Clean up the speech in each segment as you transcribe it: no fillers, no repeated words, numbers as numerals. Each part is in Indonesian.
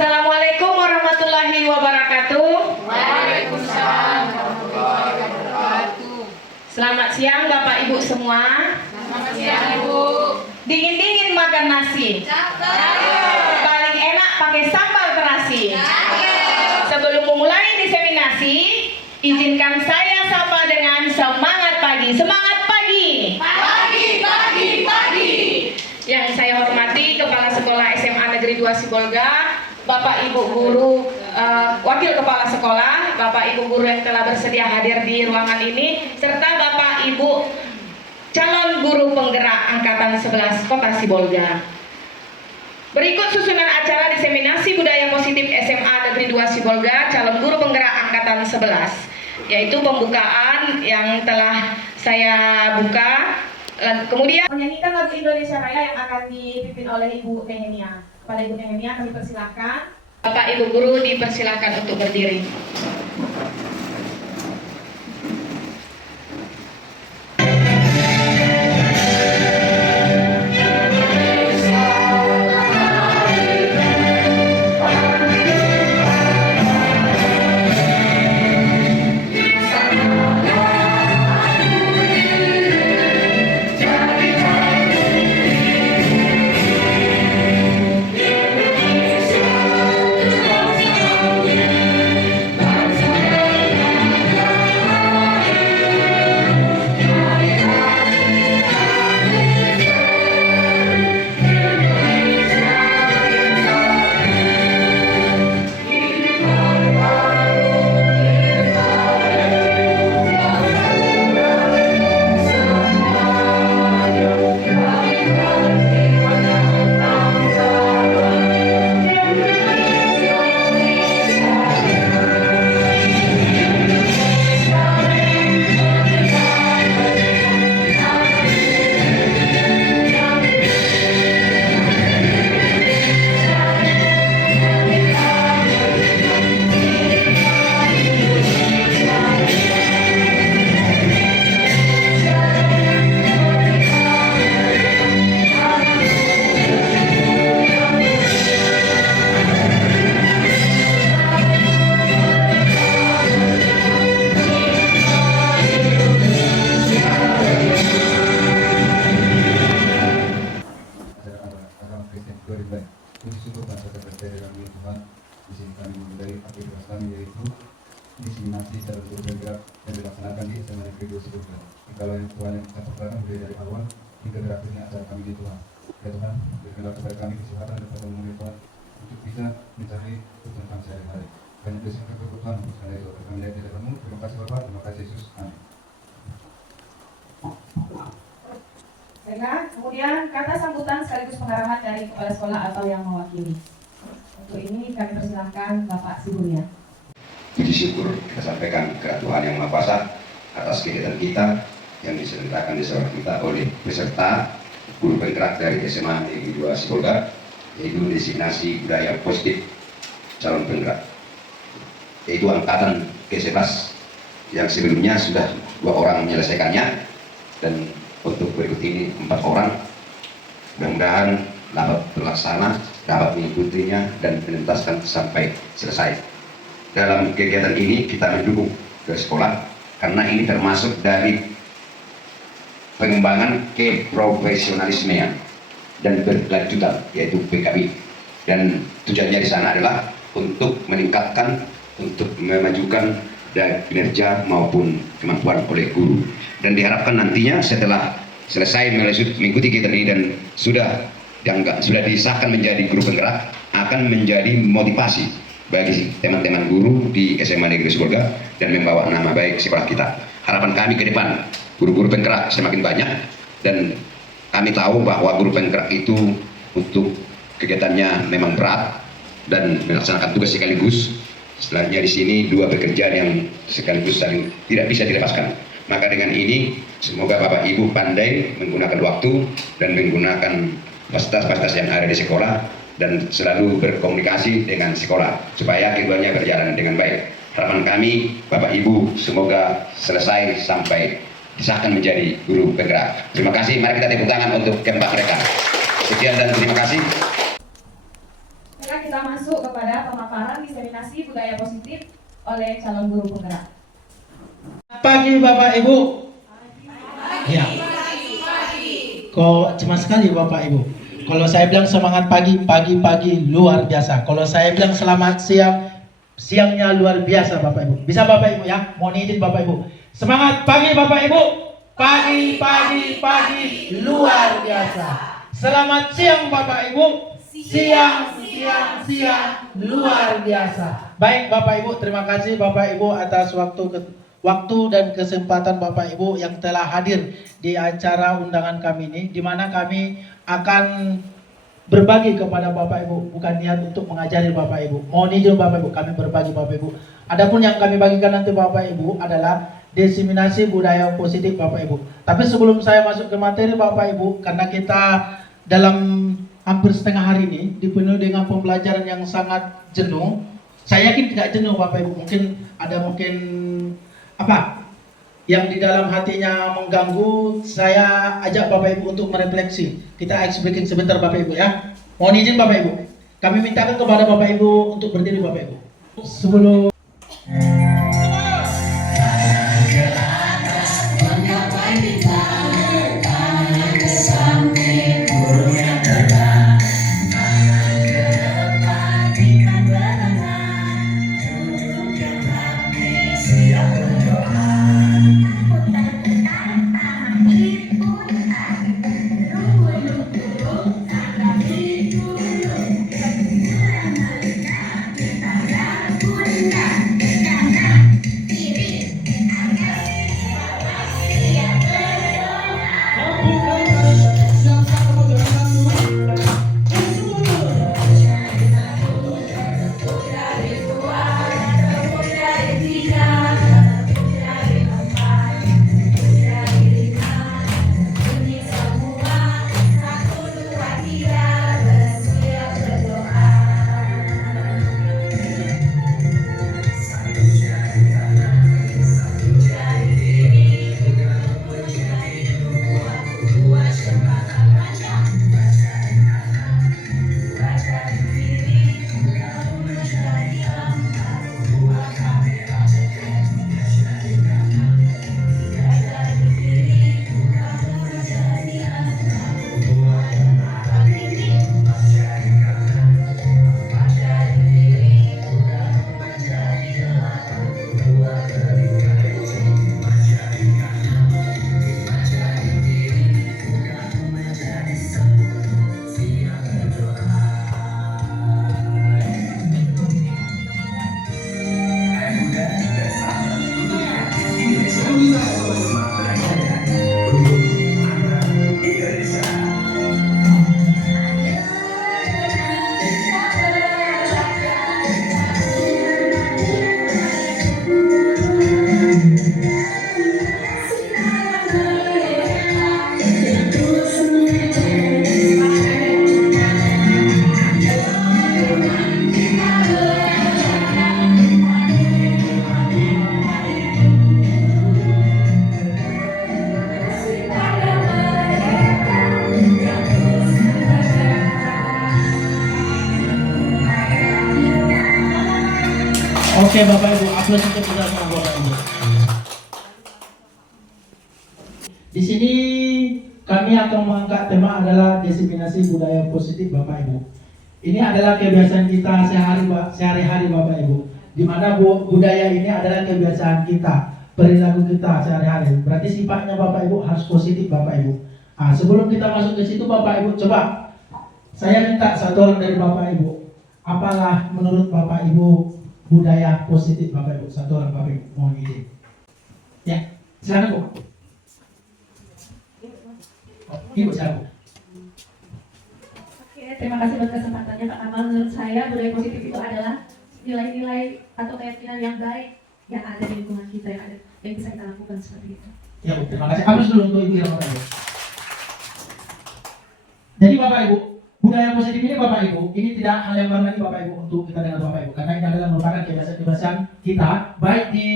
Assalamualaikum warahmatullahi wabarakatuh. Waalaikumsalam warahmatullahi wabarakatuh. Selamat siang Bapak Ibu semua. Selamat siang Ibu. Dingin-dingin makan nasi. Paling enak pakai sambal terasi. Sebelum memulai diseminasi, izinkan saya sapa dengan semangat pagi. Semangat pagi. Pagi, pagi, pagi. Yang saya hormati Kepala Sekolah SMA Negeri 2 Sibolga, Bapak Ibu Guru, Wakil Kepala Sekolah, Bapak Ibu Guru yang telah bersedia hadir di ruangan ini, serta Bapak Ibu calon guru penggerak Angkatan 11 Kota Sibolga. Berikut susunan acara diseminasi budaya positif SMA Negeri 2 Sibolga, calon guru penggerak Angkatan 11, yaitu pembukaan yang telah saya buka. Kemudian menyanyikan lagu Indonesia Raya yang akan dipimpin oleh Ibu Nehemia. Kepada Ibu Nehemia kami persilahkan. Bapak Ibu Guru dipersilahkan untuk berdiri. Diseminasi secara bergerak dan dilaksanakan di SMA Negeri 2 Sibolga. Kalau yang Tuhan yang kita perlukan mulai dari awal hingga berakhirnya acara kami di Tuhan. Ya Tuhan, berikanlah kepada kami kesehatan dan pertolongan Tuhan untuk bisa mencari kebutuhan sehari-hari. Banyak dosa kebutuhan untuk sekali itu. Kami lihat di dalammu. Terima kasih Bapak, terima kasih Yesus. Amin. Baiklah, kemudian kata sambutan sekaligus pengarahan dari kepala sekolah atau yang mewakili. Untuk ini kami persilahkan Bapak Siburya. Puji syukur kita sampaikan ke Tuhan Yang Maha Kuasa atas kegiatan kita yang diselenggarakan di sekolah kita oleh peserta guru penggerak dari SMA Negeri 2 Sibolga, yaitu diseminasi budaya positif calon penggerak, yaitu angkatan ke-11 yang sebelumnya sudah 2 orang menyelesaikannya, dan untuk berikut ini 4 orang. Mudah-mudahan dapat terlaksana, dapat mengikutinya dan menuntaskan sampai selesai. Dalam kegiatan ini kita mendukung ke sekolah karena ini termasuk dari pengembangan keprofesionalismean dan berkelanjutan, yaitu PKB. Dan tujuannya di sana adalah untuk meningkatkan, untuk memajukan dan kinerja maupun kemampuan oleh guru. Dan diharapkan nantinya setelah selesai mengikuti kegiatan ini dan sudah disahkan menjadi guru penggerak, akan menjadi motivasi bagi teman-teman guru di SMA Negeri Sibolga dan membawa nama baik sekolah kita. Harapan kami ke depan, guru-guru penggerak semakin banyak, dan kami tahu bahwa guru penggerak itu untuk kegiatannya memang berat dan melaksanakan tugas sekaligus. Setelahnya di sini 2 pekerjaan yang sekaligus saling tidak bisa dilepaskan. Maka dengan ini semoga Bapak Ibu pandai menggunakan waktu dan menggunakan fasilitas-fasilitas yang ada di sekolah dan selalu berkomunikasi dengan sekolah supaya keduanya berjalan dengan baik. Harapan kami Bapak Ibu semoga selesai sampai disahkan menjadi guru penggerak. Terima kasih, mari kita tepuk tangan untuk keempat mereka. Sekian dan terima kasih. selanjutnya kita masuk kepada pemaparan diseminasi budaya positif oleh calon guru penggerak. Pagi Bapak Ibu. Ya. Kok cemas sekali Bapak Ibu. Kalau saya bilang semangat pagi luar biasa. Kalau saya bilang selamat siang, siangnya luar biasa Bapak Ibu. Bisa Bapak Ibu ya? Mohon izin Bapak Ibu. Semangat pagi Bapak Ibu. Pagi luar biasa. Selamat siang Bapak Ibu. Siang luar biasa. Baik Bapak Ibu, terima kasih Bapak Ibu atas waktu dan kesempatan Bapak Ibu yang telah hadir di acara undangan kami ini, di mana kami akan berbagi kepada Bapak Ibu, bukan niat untuk mengajari Bapak Ibu. Mohon izin Bapak Ibu, kami berbagi Bapak Ibu. Adapun yang kami bagikan nanti Bapak Ibu adalah diseminasi budaya positif Bapak Ibu. Tapi sebelum saya masuk ke materi Bapak Ibu, karena kita dalam hampir setengah hari ini dipenuhi dengan pembelajaran yang sangat jenuh. Saya yakin tidak jenuh Bapak Ibu. Mungkin apa yang di dalam hatinya mengganggu. Saya ajak Bapak Ibu untuk merefleksi. Kita ice breaking sebentar Bapak Ibu ya. Mohon izin Bapak Ibu. Kami mintakan kepada Bapak Ibu untuk berdiri Bapak Ibu. Sebelum Oke Bapak Ibu, aplaus untuk kita semua Bapak Ibu. Di sini kami akan mengangkat tema adalah diseminasi budaya positif Bapak Ibu. Ini adalah kebiasaan kita sehari-hari Bapak Ibu. Di mana budaya ini adalah kebiasaan kita, perilaku kita sehari-hari. Berarti sifatnya Bapak Ibu harus positif Bapak Ibu. Nah, sebelum kita masuk ke situ Bapak Ibu, coba saya minta satu orang dari Bapak Ibu. Apalah menurut Bapak Ibu budaya positif Bapak Ibu? Satu orang Bapak Ibu, mohon izin. Ya, silakan Bu. Ibu silakan Bu. Oke, terima kasih buat kesempatannya Pak Kamal. Menurut saya budaya positif itu adalah nilai-nilai atau keyakinan yang baik yang ada di lingkungan kita, yang bisa kita lakukan seperti itu. Ya Bu, terima kasih. Aplaus dulu untuk Ibu ya Bapak Ibu. Jadi Bapak Ibu, budaya positif ini Bapak Ibu, ini tidak hal yang baru lagi Bapak Ibu untuk kita dengar Bapak Ibu, karena ini adalah merupakan kebiasaan-kebiasaan kita, baik di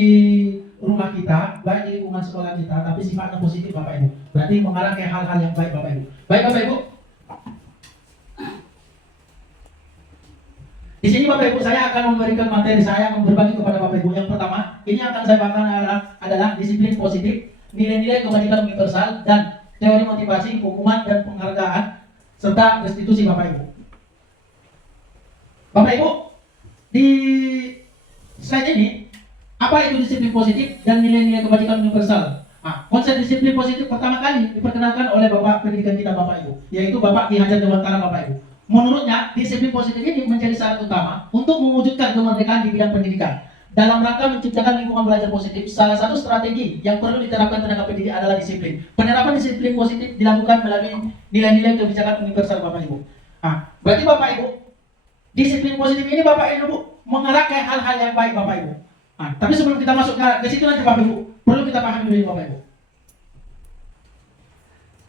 rumah kita, baik di lingkungan sekolah kita, tapi sifatnya positif Bapak Ibu. Berarti mengarah ke hal-hal yang baik Bapak Ibu. Baik Bapak Ibu. Di sini Bapak Ibu saya akan memberikan materi, saya akan berbagi kepada Bapak Ibu. Yang pertama, ini akan saya bahkan adalah disiplin positif, nilai-nilai kebajikan universal, dan teori motivasi, hukuman dan penghargaan, serta restitusi Bapak Ibu. Bapak Ibu, di slide ini, apa itu disiplin positif dan nilai-nilai kebajikan universal? Nah, konsep disiplin positif pertama kali diperkenalkan oleh Bapak pendidikan kita Bapak Ibu, yaitu Bapak Ki Hajar Dewantara Bapak Ibu. Menurutnya, disiplin positif ini menjadi syarat utama untuk mewujudkan kemerdekaan di bidang pendidikan. Dalam rangka menciptakan lingkungan belajar positif, salah satu strategi yang perlu diterapkan tenaga pendidik adalah disiplin. Penerapan disiplin positif dilakukan melalui nilai-nilai kebijakan universal Bapak Ibu. Nah, berarti Bapak Ibu, disiplin positif ini Bapak Ibu mengarah ke hal-hal yang baik Bapak Ibu. Nah, tapi sebelum kita masuk ke situ nanti Bapak Ibu, perlu kita pahami dulu Bapak Ibu.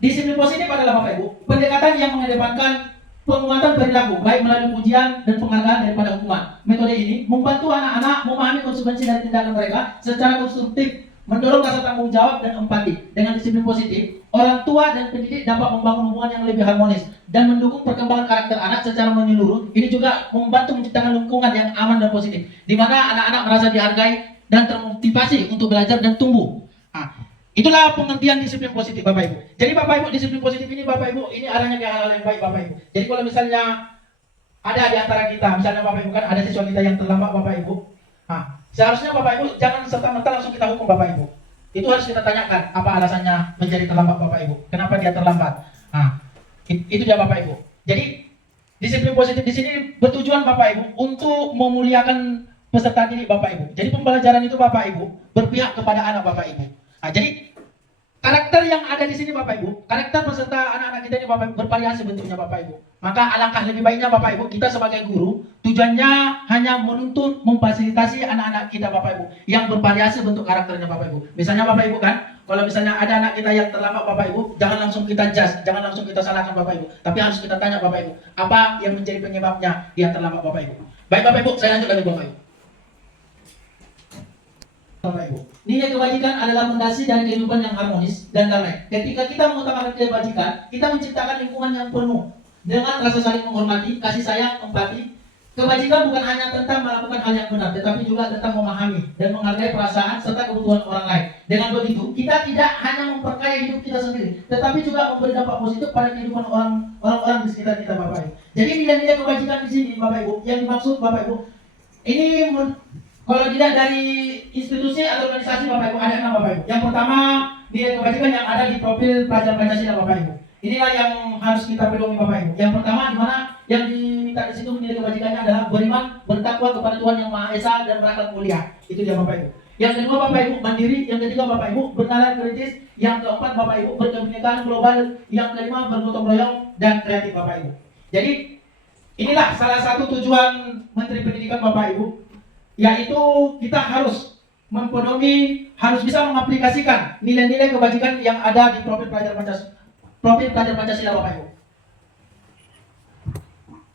Disiplin positif adalah Bapak Ibu, pendekatan yang mengedepankan penguatan perilaku, baik melalui pujian dan penghargaan daripada hukuman. Metode ini membantu anak-anak memahami konsekuensi dari tindakan mereka secara konstruktif, mendorong rasa tanggung jawab dan empati. Dengan disiplin positif, orang tua dan pendidik dapat membangun hubungan yang lebih harmonis dan mendukung perkembangan karakter anak secara menyeluruh. Ini juga membantu menciptakan lingkungan yang aman dan positif, di mana anak-anak merasa dihargai dan termotivasi untuk belajar dan tumbuh. Itulah pengertian disiplin positif Bapak Ibu. Jadi Bapak Ibu, disiplin positif ini Bapak Ibu, ini arahnya ke hal-hal yang baik Bapak Ibu. Jadi kalau misalnya ada di antara kita, misalnya Bapak Ibu kan ada siswa kita yang terlambat Bapak Ibu. Seharusnya Bapak Ibu jangan serta-merta langsung kita hukum Bapak Ibu. Itu harus kita tanyakan apa alasannya menjadi terlambat Bapak Ibu. Kenapa dia terlambat? Itu dia Bapak Ibu. Jadi disiplin positif di sini bertujuan Bapak Ibu untuk memuliakan peserta didik Bapak Ibu. Jadi pembelajaran itu Bapak Ibu berpihak kepada anak Bapak Ibu. Jadi karakter yang ada di sini Bapak Ibu, karakter peserta anak-anak kita ini Bapak Ibu bervariasi bentuknya Bapak Ibu. Maka alangkah lebih baiknya Bapak Ibu, kita sebagai guru tujuannya hanya menuntun, memfasilitasi anak-anak kita Bapak Ibu yang bervariasi bentuk karakternya Bapak Ibu. Misalnya Bapak Ibu kan, kalau misalnya ada anak kita yang terlambat Bapak Ibu, jangan langsung kita judge, jangan langsung kita salahkan Bapak Ibu, tapi harus kita tanya Bapak Ibu, apa yang menjadi penyebabnya dia terlambat Bapak Ibu. Baik Bapak Ibu, saya lanjutkan Bapak Ibu. Bapak Ibu, nilai kebajikan adalah fondasi dari kehidupan yang harmonis dan damai. Ketika kita mengutamakan kebajikan, kita menciptakan lingkungan yang penuh dengan rasa saling menghormati, kasih sayang, empati. Kebajikan bukan hanya tentang melakukan hal yang benar, tetapi juga tentang memahami dan menghargai perasaan serta kebutuhan orang lain. Dengan begitu, kita tidak hanya memperkaya hidup kita sendiri, tetapi juga memberi dampak positif pada kehidupan orang-orang di sekitar kita, Bapak Ibu. Jadi nilai-nilai kebajikan di sini, Bapak Ibu, yang dimaksud Bapak Ibu, ini kalau tidak dari institusi atau organisasi Bapak Ibu, ada 6 Bapak Ibu. Yang pertama, nilai kebajikan yang ada di profil pelajar Pancasila Bapak Ibu. Inilah yang harus kita pedomi Bapak Ibu. Yang pertama, di mana yang diminta di situ nilai kebajikannya adalah beriman, bertakwa kepada Tuhan Yang Maha Esa dan berakhlak mulia. Itu dia Bapak Ibu. Yang kedua Bapak Ibu, mandiri. Yang ketiga Bapak Ibu, bernalar kritis. Yang keempat Bapak Ibu, berkebinekaan global. Yang kelima, bergotong royong dan kreatif Bapak Ibu. Jadi inilah salah satu tujuan Menteri Pendidikan Bapak Ibu, yaitu kita harus mempedomi, harus bisa mengaplikasikan nilai-nilai kebajikan yang ada di profil pelajar Pancasila Bapak Ibu.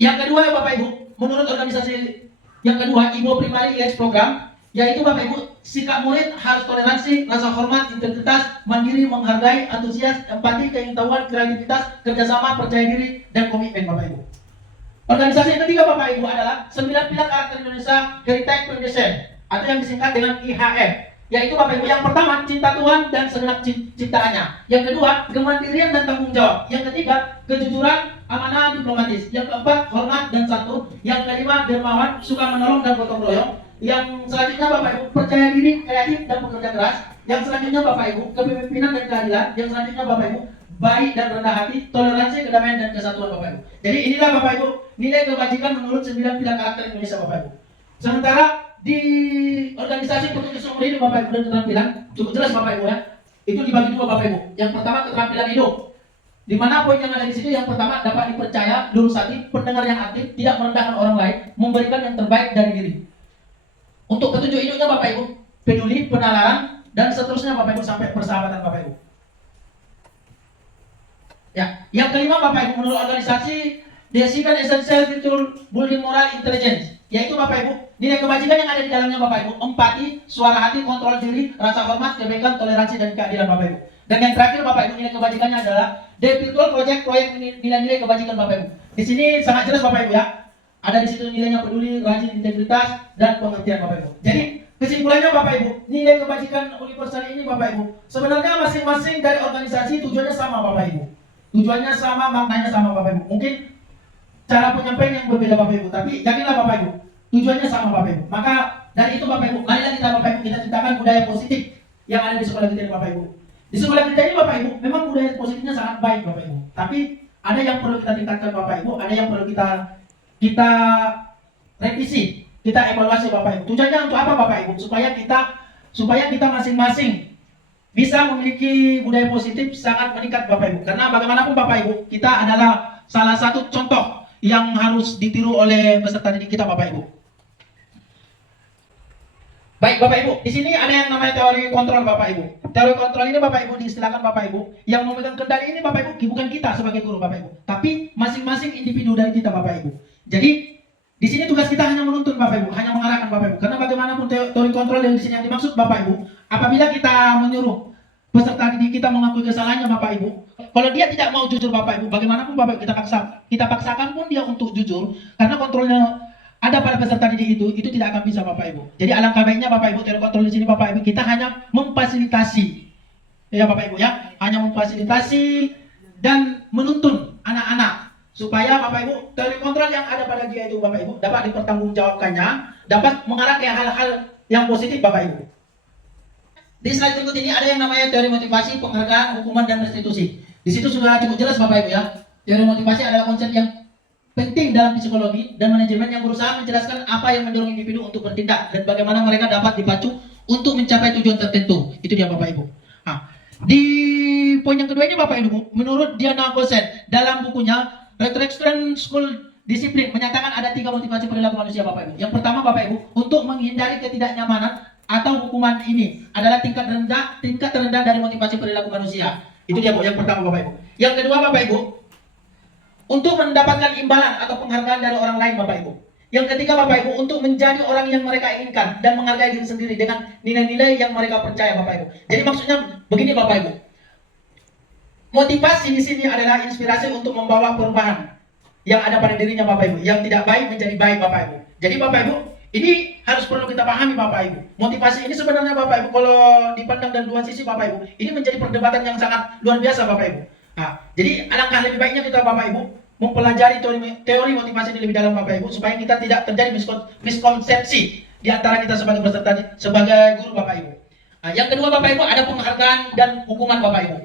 Yang kedua ya Bapak Ibu, menurut organisasi yang kedua, Ibu Primary IS Program, yaitu Bapak Ibu, sikap murid harus toleransi, rasa hormat, integritas, mandiri, menghargai, antusias, empati, keingintahuan, kreativitas, kerjasama, percaya diri, dan komitmen Bapak Ibu. Organisasi yang ketiga Bapak Ibu adalah 9 pilar karakter Indonesia Heritage Foundation, atau yang disingkat dengan IHF, yaitu Bapak Ibu yang pertama cinta Tuhan dan segenap ciptaannya, yang kedua kemandirian dan tanggung jawab, yang ketiga kejujuran, amanah, diplomatis, yang keempat hormat dan santun, yang kelima dermawan, suka menolong dan gotong royong, yang selanjutnya Bapak Ibu percaya diri, kreatif dan bekerja keras, yang selanjutnya Bapak Ibu kepemimpinan dan keadilan, yang selanjutnya Bapak Ibu baik dan rendah hati, toleransi, kedamaian dan kesatuan Bapak Ibu. Jadi inilah Bapak Ibu nilai kebajikan menurut 9 pilar karakter Indonesia Bapak Ibu. Sementara di organisasi petunjuk seumur hidup Bapak Ibu dan keterampilan cukup jelas Bapak Ibu ya. Itu dibagi dua Bapak Ibu. Yang pertama keterampilan hidup. Di mana poin yang ada di situ yang pertama dapat dipercaya, lurus hati, pendengar yang aktif, tidak merendahkan orang lain, memberikan yang terbaik dari diri. Untuk petunjuk hidupnya Bapak Ibu, peduli, penalaran dan seterusnya Bapak Ibu sampai persahabatan Bapak Ibu. Ya, yang kelima Bapak Ibu menurut organisasi dihasilkan essential virtual building moral intelligence, yaitu Bapak Ibu nilai kebajikan yang ada di dalamnya Bapak Ibu, empati, suara hati, kontrol diri, rasa hormat, kebaikan, toleransi dan keadilan Bapak Ibu. Dan yang terakhir Bapak Ibu nilai kebajikannya adalah the virtual project proyek nilai-nilai kebajikan Bapak Ibu. Di sini sangat jelas Bapak Ibu ya. Ada di situ nilainya peduli, rajin, integritas, dan pengertian Bapak Ibu. Jadi kesimpulannya Bapak Ibu, nilai kebajikan universal ini Bapak Ibu, sebenarnya masing-masing dari organisasi tujuannya sama Bapak Ibu. Tujuannya sama, maknanya sama Bapak Ibu. Mungkin cara penyampaian yang berbeda Bapak Ibu, tapi yakinlah Bapak Ibu, tujuannya sama Bapak Ibu. Maka dari itu Bapak Ibu, marilah kita Bapak Ibu, kita ciptakan budaya positif yang ada di sekolah kita ini Bapak Ibu. Di sekolah kita ini Bapak Ibu, memang budaya positifnya sangat baik Bapak Ibu. Tapi ada yang perlu kita tingkatkan Bapak Ibu, ada yang perlu kita revisi, kita evaluasi Bapak Ibu. Tujuannya untuk apa Bapak Ibu? Supaya kita masing-masing bisa memiliki budaya positif sangat meningkat Bapak Ibu. Karena bagaimanapun Bapak Ibu, kita adalah salah satu contoh yang harus ditiru oleh peserta didik kita Bapak Ibu. Baik Bapak Ibu, di sini ada yang namanya teori kontrol Bapak Ibu. Teori kontrol ini Bapak Ibu diistilahkan Bapak Ibu, yang memegang kendali ini Bapak Ibu bukan kita sebagai guru Bapak Ibu, tapi masing-masing individu dari kita Bapak Ibu. Jadi di sini tugas kita hanya menuntun Bapak Ibu, hanya mengarahkan Bapak Ibu. Karena bagaimanapun teori kontrol yang di sini yang dimaksud Bapak Ibu, apabila kita menyuruh peserta didik kita mengakui kesalahannya Bapak Ibu, kalau dia tidak mau jujur Bapak Ibu, bagaimanapun Bapak Ibu kita paksakan pun dia untuk jujur, karena kontrolnya ada pada peserta didik itu tidak akan bisa Bapak Ibu. Jadi alangkah baiknya Bapak Ibu, teori kontrol di sini Bapak Ibu, kita hanya memfasilitasi, ya Bapak Ibu ya, hanya memfasilitasi dan menuntun anak-anak supaya Bapak Ibu teori kontrol yang ada pada dia itu Bapak Ibu dapat dipertanggungjawabkannya, dapat mengarah ke hal-hal yang positif Bapak Ibu. Di slide berikut ini ada yang namanya teori motivasi, penghargaan, hukuman, dan restitusi. Di situ sudah cukup jelas Bapak Ibu ya. Teori motivasi adalah konsep yang penting dalam psikologi dan manajemen yang berusaha menjelaskan apa yang mendorong individu untuk bertindak dan bagaimana mereka dapat dipacu untuk mencapai tujuan tertentu. Itu dia Bapak Ibu. Nah, di poin yang kedua ini Bapak Ibu, menurut Diana Gosen dalam bukunya Retraction School Discipline menyatakan ada 3 motivasi perilaku manusia Bapak Ibu. Yang pertama Bapak Ibu, untuk menghindari ketidaknyamanan atau hukuman ini adalah tingkat terendah dari motivasi perilaku manusia. Itu dia Bu, yang pertama Bapak Ibu. Yang kedua Bapak Ibu, untuk mendapatkan imbalan atau penghargaan dari orang lain Bapak Ibu. Yang ketiga Bapak Ibu, untuk menjadi orang yang mereka inginkan dan menghargai diri sendiri dengan nilai-nilai yang mereka percaya Bapak Ibu. Jadi maksudnya begini Bapak Ibu. Motivasi di sini adalah inspirasi untuk membawa perubahan yang ada pada dirinya Bapak Ibu, yang tidak baik menjadi baik Bapak Ibu. Jadi Bapak Ibu, ini harus perlu kita pahami Bapak Ibu. Motivasi ini sebenarnya Bapak Ibu kalau dipandang dari dua sisi Bapak Ibu, ini menjadi perdebatan yang sangat luar biasa Bapak Ibu. Nah, jadi alangkah lebih baiknya kita Bapak Ibu mempelajari teori motivasi ini lebih dalam Bapak Ibu supaya kita tidak terjadi miskonsepsi di antara kita sebagai peserta sebagai guru Bapak Ibu. Nah, yang kedua Bapak Ibu ada penghargaan dan hukuman Bapak Ibu.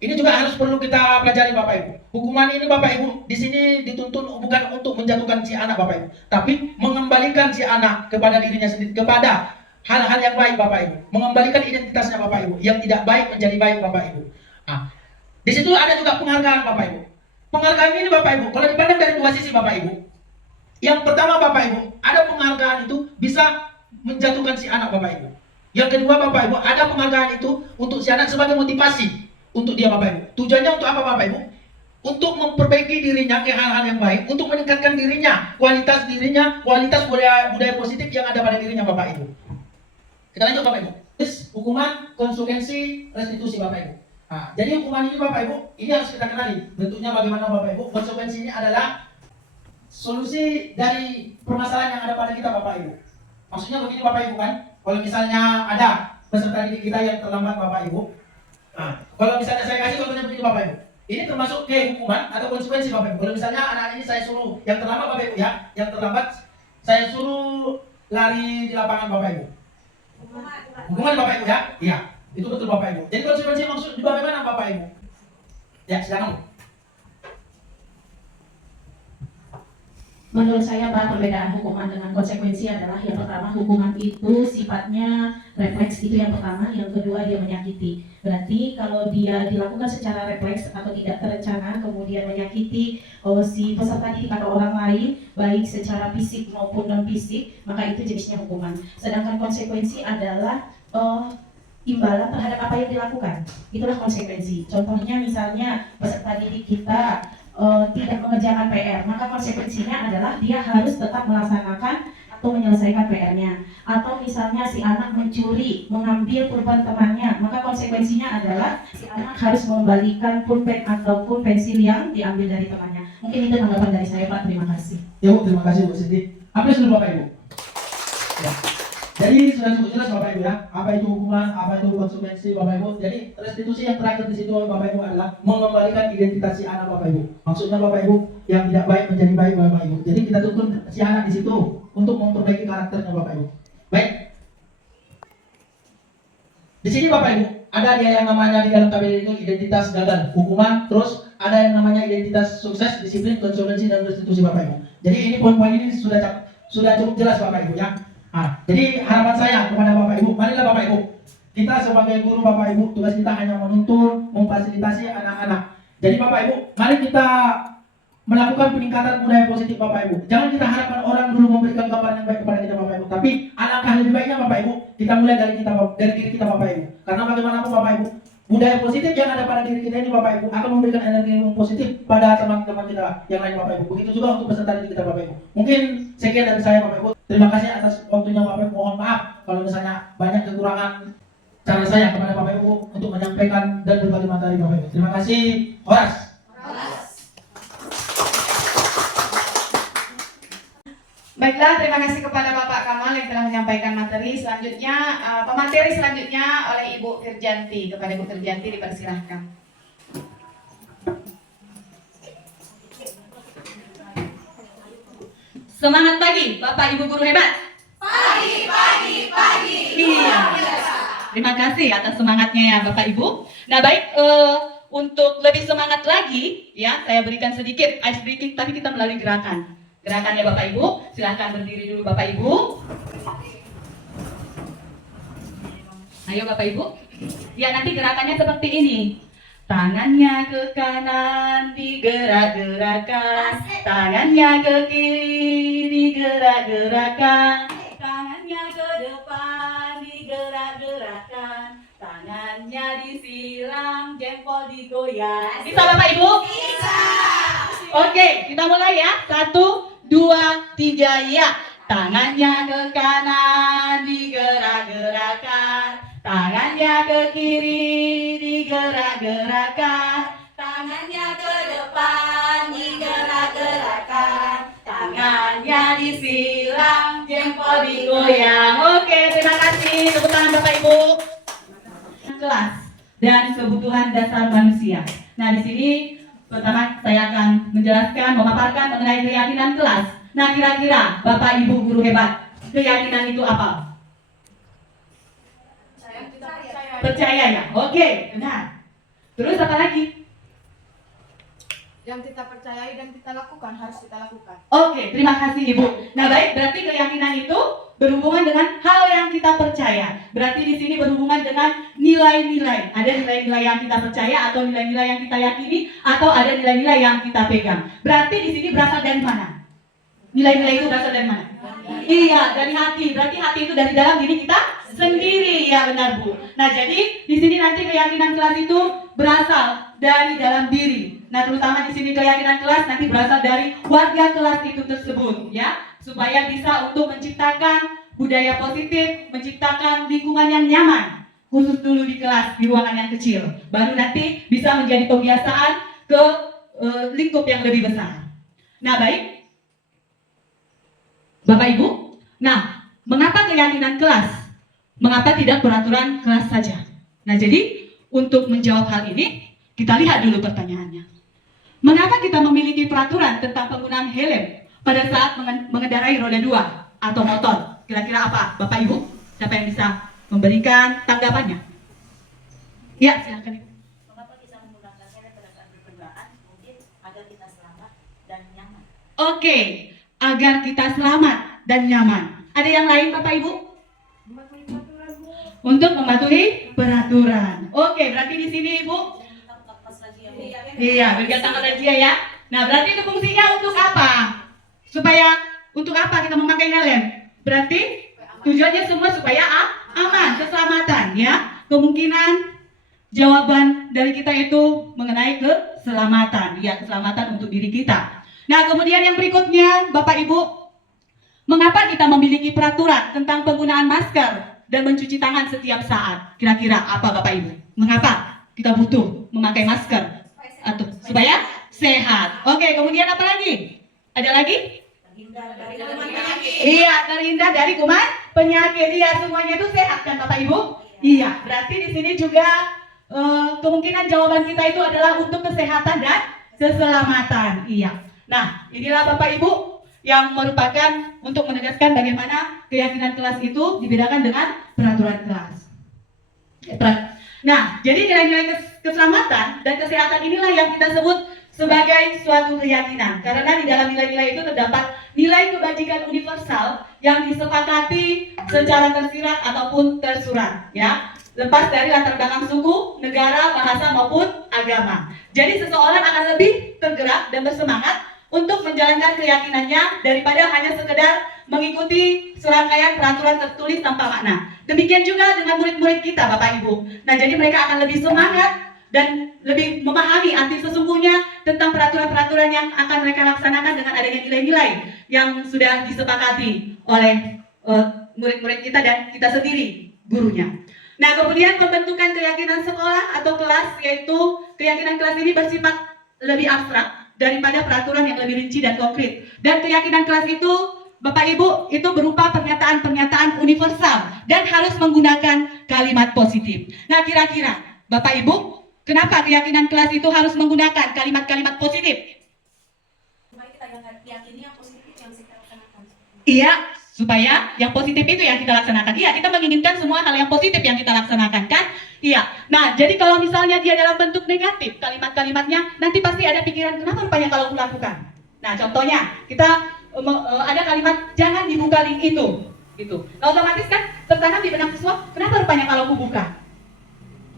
Ini juga harus perlu kita pelajari Bapak Ibu. Hukuman ini Bapak Ibu di sini dituntun bukan untuk menjatuhkan si anak Bapak Ibu, tapi mengembalikan si anak kepada dirinya sendiri, kepada hal-hal yang baik Bapak Ibu, mengembalikan identitasnya Bapak Ibu, yang tidak baik menjadi baik Bapak Ibu. Nah, di situ ada juga penghargaan Bapak Ibu. Penghargaan ini Bapak Ibu, kalau dipandang dari dua sisi Bapak Ibu. Yang pertama Bapak Ibu, ada penghargaan itu bisa menjatuhkan si anak Bapak Ibu. Yang kedua Bapak Ibu, ada penghargaan itu untuk si anak sebagai motivasi untuk dia Bapak Ibu. Tujuannya untuk apa Bapak Ibu? Untuk memperbaiki dirinya ke hal-hal yang baik, untuk meningkatkan dirinya, kualitas budaya positif yang ada pada dirinya Bapak Ibu. Kita lanjut Bapak Ibu. Hukuman, konsekuensi, restitusi Bapak Ibu. Nah, jadi hukuman ini Bapak Ibu, ini harus kita kenali bentuknya bagaimana Bapak Ibu. Konsekuensi ini adalah solusi dari permasalahan yang ada pada kita Bapak Ibu. Maksudnya begini Bapak Ibu kan, kalau misalnya ada peserta didik kita yang terlambat Bapak Ibu. Nah, kalau misalnya saya kasih contohnya begini Bapak Ibu, ini termasuk ke hukuman atau konsekuensi Bapak Ibu. Kalau misalnya anak ini saya suruh yang terlambat Bapak Ibu ya, yang terlambat saya suruh lari di lapangan Bapak Ibu. Hukuman Bapak Ibu ya? Iya, itu betul Bapak Ibu. Jadi konsekuensi maksud di bagaimana Bapak Ibu? Ya, silakan. Menurut saya perbedaan hukuman dengan konsekuensi adalah yang pertama hukuman itu sifatnya refleks, itu yang pertama. Yang kedua dia menyakiti. Berarti kalau dia dilakukan secara refleks atau tidak terencana kemudian menyakiti si peserta didik atau orang lain baik secara fisik maupun non fisik, maka itu jenisnya hukuman. Sedangkan konsekuensi adalah imbalan terhadap apa yang dilakukan. Itulah konsekuensi. Contohnya misalnya peserta didik kita tidak mengerjakan PR, maka konsekuensinya adalah dia harus tetap melaksanakan atau menyelesaikan PR-nya. Atau misalnya si anak mencuri, mengambil pulpen temannya, maka konsekuensinya adalah si anak harus mengembalikan pulpen ataupun pensil yang diambil dari temannya. Mungkin itu tanggapan dari saya Pak, terima kasih. Ya Bu, terima kasih Bu Siti. Apa dulu Bapak Ibu? Ya. Jadi sudah cukup jelas Bapak Ibu ya, apa itu hukuman, apa itu konsekuensi Bapak Ibu. Jadi restitusi yang terakhir di situ Bapak Ibu adalah mengembalikan identitas si anak Bapak Ibu. Maksudnya Bapak Ibu yang tidak baik menjadi baik Bapak Ibu. Jadi kita tuntut si anak di situ untuk memperbaiki karakternya Bapak Ibu. Baik. Di sini Bapak Ibu ada dia yang namanya di dalam tabel itu identitas gagal, hukuman, terus ada yang namanya identitas sukses, disiplin, konsekuensi dan restitusi Bapak Ibu. Jadi ini poin-poin ini sudah cukup jelas Bapak Ibu ya. Jadi harapan saya kepada Bapak Ibu, marilah Bapak Ibu, kita sebagai guru Bapak Ibu, tugas kita hanya menuntun, memfasilitasi anak-anak. Jadi Bapak Ibu, mari kita melakukan peningkatan budaya positif Bapak Ibu. Jangan kita harapkan orang dulu memberikan gambaran yang baik kepada kita Bapak Ibu, tapi alangkah lebih baiknya Bapak Ibu, kita mulai dari diri kita Bapak Ibu. Karena bagaimanapun Bapak Ibu, budaya positif yang ada pada diri kita ini Bapak Ibu akan memberikan energi yang positif pada teman-teman kita yang lain Bapak Ibu. Begitu juga untuk peserta didik kita Bapak Ibu. Mungkin sekian dari saya Bapak Ibu. Terima kasih atas waktunya Bapak Ibu. Mohon maaf kalau misalnya banyak kekurangan cara saya kepada Bapak Ibu untuk menyampaikan dan berbagi materi Bapak Ibu. Terima kasih. Horas. Baiklah, terima kasih kepada Bapak Kamal yang telah menyampaikan materi. Selanjutnya, pemateri selanjutnya oleh Ibu Firjanti. Kepada Ibu Firjanti dipersilahkan. Semangat pagi, Bapak Ibu guru hebat. Pagi. Iya. Terima kasih atas semangatnya ya Bapak Ibu. Nah baik, untuk lebih semangat lagi, ya saya berikan sedikit ice breaking, tapi kita melalui gerakan. Gerakannya Bapak Ibu, silahkan berdiri dulu Bapak Ibu. Ayo Bapak Ibu. Ya nanti gerakannya seperti ini. Tangannya ke kanan digerak-gerakkan, tangannya ke kiri digerak-gerakkan, tangannya ke depan digerak-gerakkan, tangannya disilang, jempol digoyang. Bisa Bapak Ibu? Bisa. Oke, kita mulai ya. 1, 2, 3, ya. Tangannya ke kanan digerak-gerakkan, tangannya ke kiri digerak-gerakkan, tangannya ke depan digerak-gerakkan, tangannya disilang, jempol digoyang. Oke, terima kasih. Tepuk tangan Bapak Ibu. Kelas dan kebutuhan dasar manusia. Nah, di sini pertama saya akan menjelaskan, memaparkan mengenai keyakinan kelas. Nah, kira-kira Bapak Ibu guru hebat, keyakinan itu apa? Percaya ya? Oke, benar. Terus apa lagi? Yang kita percayai dan kita lakukan, harus kita lakukan. Oke, terima kasih Ibu. Nah baik, berarti keyakinan itu berhubungan dengan hal yang kita percaya. Berarti di sini berhubungan dengan nilai-nilai. Ada nilai-nilai yang kita percaya atau nilai-nilai yang kita yakini atau ada nilai-nilai yang kita pegang. Berarti di sini berasal dari mana? Nilai-nilai itu berasal dari mana? Iya, dari hati. Berarti hati itu dari dalam diri kita sendiri, ya benar Bu. Nah jadi di sini nanti keyakinan kelas itu berasal dari dalam diri. Nah terutama di sini keyakinan kelas nanti berasal dari warga kelas itu tersebut, ya, supaya bisa untuk menciptakan budaya positif, menciptakan lingkungan yang nyaman, khusus dulu di kelas, di ruangan yang kecil. Baru nanti bisa menjadi kebiasaan ke lingkup yang lebih besar. Nah baik, Bapak Ibu, nah mengapa keyakinan kelas? Mengapa tidak peraturan kelas saja? Nah jadi untuk menjawab hal ini, kita lihat dulu pertanyaannya. Mengapa kita memiliki peraturan tentang penggunaan helm pada saat mengendarai roda 2 atau motor? Kira-kira apa, Bapak Ibu? Siapa yang bisa memberikan tanggapannya? Ya, silakan Ibu. Mengapa kita menggunakan helm pada saat berkendara? Mungkin agar kita selamat dan nyaman. Oke, agar kita selamat dan nyaman. Ada yang lain Bapak Ibu? Untuk mematuhi peraturan. Oke, berarti di sini Ibu. Iya, bergantung razia ya. Nah, berarti itu fungsinya untuk apa? Untuk apa kita memakai helm? Berarti tujuannya semua supaya aman, keselamatan ya. Kemungkinan jawaban dari kita itu mengenai keselamatan. Ya, keselamatan untuk diri kita. Nah, kemudian yang berikutnya, Bapak Ibu, mengapa kita memiliki peraturan tentang penggunaan masker dan mencuci tangan setiap saat? Kira-kira apa Bapak Ibu? Mengapa kita butuh memakai masker? Atau supaya sehat. Oke, kemudian apa lagi? Ada lagi? Iya, terhindar dari kuman penyakit. Iya, semuanya itu sehat kan Bapak Ibu? Iya, berarti di sini juga kemungkinan jawaban kita itu adalah untuk kesehatan dan keselamatan. Iya. Nah, inilah Bapak Ibu yang merupakan untuk menegaskan bagaimana keyakinan kelas itu dibedakan dengan peraturan kelas. Nah, jadi nilai-nilai keselamatan dan kesehatan inilah yang kita sebut sebagai suatu keyakinan. Karena di dalam nilai-nilai itu terdapat nilai kebajikan universal yang disepakati secara tersirat ataupun tersurat, ya. Lepas dari latar belakang suku, negara, bahasa maupun agama. Jadi seseorang akan lebih tergerak dan bersemangat untuk menjalankan keyakinannya daripada hanya sekedar mengikuti serangkaian peraturan tertulis tanpa makna. Demikian juga dengan murid-murid kita, Bapak Ibu. Nah, jadi mereka akan lebih semangat dan lebih memahami arti sesungguhnya tentang peraturan-peraturan yang akan mereka laksanakan dengan adanya nilai-nilai yang sudah disepakati oleh murid-murid kita dan kita sendiri, gurunya. Nah, kemudian pembentukan keyakinan sekolah atau kelas, yaitu keyakinan kelas ini bersifat lebih abstrak daripada peraturan yang lebih rinci dan konkret. Dan keyakinan kelas itu, Bapak Ibu, itu berupa pernyataan-pernyataan universal dan harus menggunakan kalimat positif. Nah, kira-kira Bapak Ibu, kenapa keyakinan kelas itu harus menggunakan kalimat-kalimat positif? Supaya kita yakini yang positif yang kita laksanakan. Iya, supaya yang positif itu yang kita laksanakan. Iya, kita menginginkan semua hal yang positif yang kita laksanakan, kan? Iya. Nah, jadi kalau misalnya dia dalam bentuk negatif, kalimat-kalimatnya nanti pasti ada pikiran, kenapa rupanya kalau kulakukan? Nah, contohnya, kita ada kalimat, jangan dibuka link itu. Gitu. Nah, otomatis kan tertanam di benak siswa, kenapa rupanya kalau aku buka?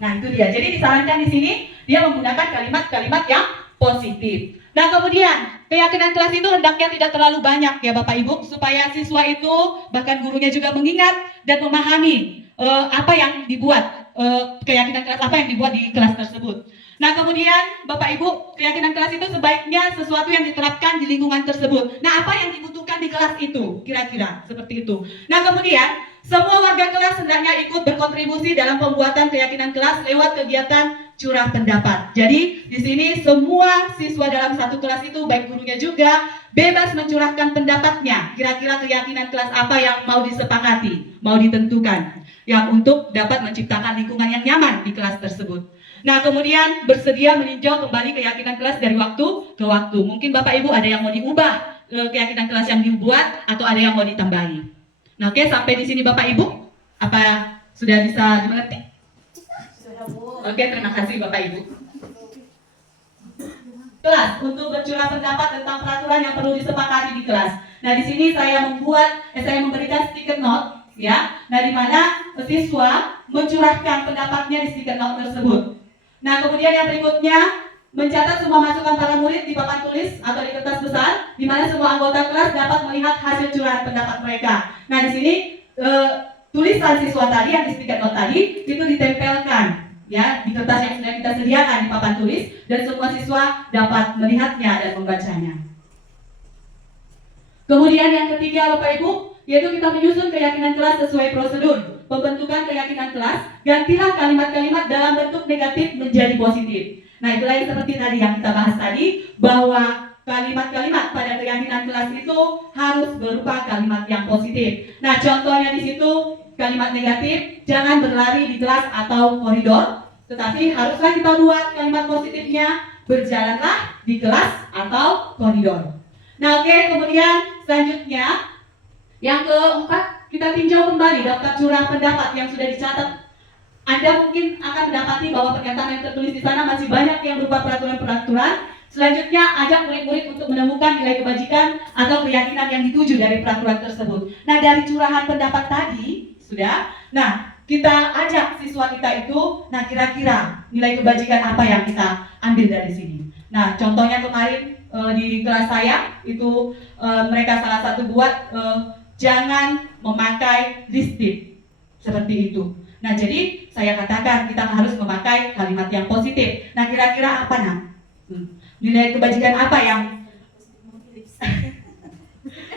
Nah, itu dia. Jadi disarankan di sini, dia menggunakan kalimat-kalimat yang positif. Nah, kemudian keyakinan kelas itu hendaknya tidak terlalu banyak ya Bapak Ibu, supaya siswa itu bahkan gurunya juga mengingat dan memahami apa yang dibuat, keyakinan kelas apa yang dibuat di kelas tersebut. Nah, kemudian Bapak Ibu, keyakinan kelas itu sebaiknya sesuatu yang diterapkan di lingkungan tersebut. Nah, apa yang dibutuhkan di kelas itu? Kira-kira seperti itu. Nah, kemudian semua warga kelas hendaknya ikut berkontribusi dalam pembuatan keyakinan kelas lewat kegiatan curah pendapat. Jadi di sini semua siswa dalam satu kelas itu, baik gurunya juga, bebas mencurahkan pendapatnya. Kira-kira keyakinan kelas apa yang mau disepakati, mau ditentukan, yang untuk dapat menciptakan lingkungan yang nyaman di kelas tersebut. Nah, kemudian bersedia meninjau kembali keyakinan kelas dari waktu ke waktu. Mungkin Bapak Ibu ada yang mau diubah keyakinan kelas yang dibuat atau ada yang mau ditambahi. Nah, oke, sampai di sini Bapak Ibu, apa sudah bisa dimengerti? Oke, terima kasih Bapak Ibu. Kelas untuk bercurah pendapat tentang peraturan yang perlu disepakati di kelas. Nah, di sini saya memberikan stiker note, ya. Nah, di mana siswa mencurahkan pendapatnya di stiker note tersebut. Nah, kemudian yang berikutnya mencatat semua masukan para murid di papan tulis atau di kertas besar, di mana semua anggota kelas dapat melihat hasil curahan pendapat mereka. Nah, di sini tulisan siswa tadi yang di stiker note tadi itu ditempelkan, ya, di kertas yang sudah kita sediakan di papan tulis, dan semua siswa dapat melihatnya dan membacanya. Kemudian yang ketiga Bapak Ibu, yaitu kita menyusun keyakinan kelas sesuai prosedur. Pembentukan keyakinan kelas, gantilah kalimat-kalimat dalam bentuk negatif menjadi positif. Nah, itulah yang seperti tadi yang kita bahas tadi, bahwa kalimat-kalimat pada keyakinan kelas itu harus berupa kalimat yang positif. Nah, contohnya di situ kalimat negatif, jangan berlari di kelas atau koridor, tetapi haruslah kita buat kalimat positifnya, berjalanlah di kelas atau koridor. Nah, oke, kemudian selanjutnya yang keempat, kita tinjau kembali daftar curah pendapat yang sudah dicatat. Anda mungkin akan mendapati bahwa pernyataan yang tertulis di sana masih banyak yang berupa peraturan-peraturan. Selanjutnya, ajak murid-murid untuk menemukan nilai kebajikan atau keyakinan yang dituju dari peraturan tersebut. Nah, dari curahan pendapat tadi, sudah. Nah, kita ajak siswa kita itu, nah kira-kira nilai kebajikan apa yang kita ambil dari sini. Nah, contohnya kemarin di kelas saya, itu mereka salah satu buat jangan memakai lipstick, seperti itu. Nah, jadi saya katakan kita harus memakai kalimat yang positif. Nah, kira-kira apa nilai kebajikan apa yang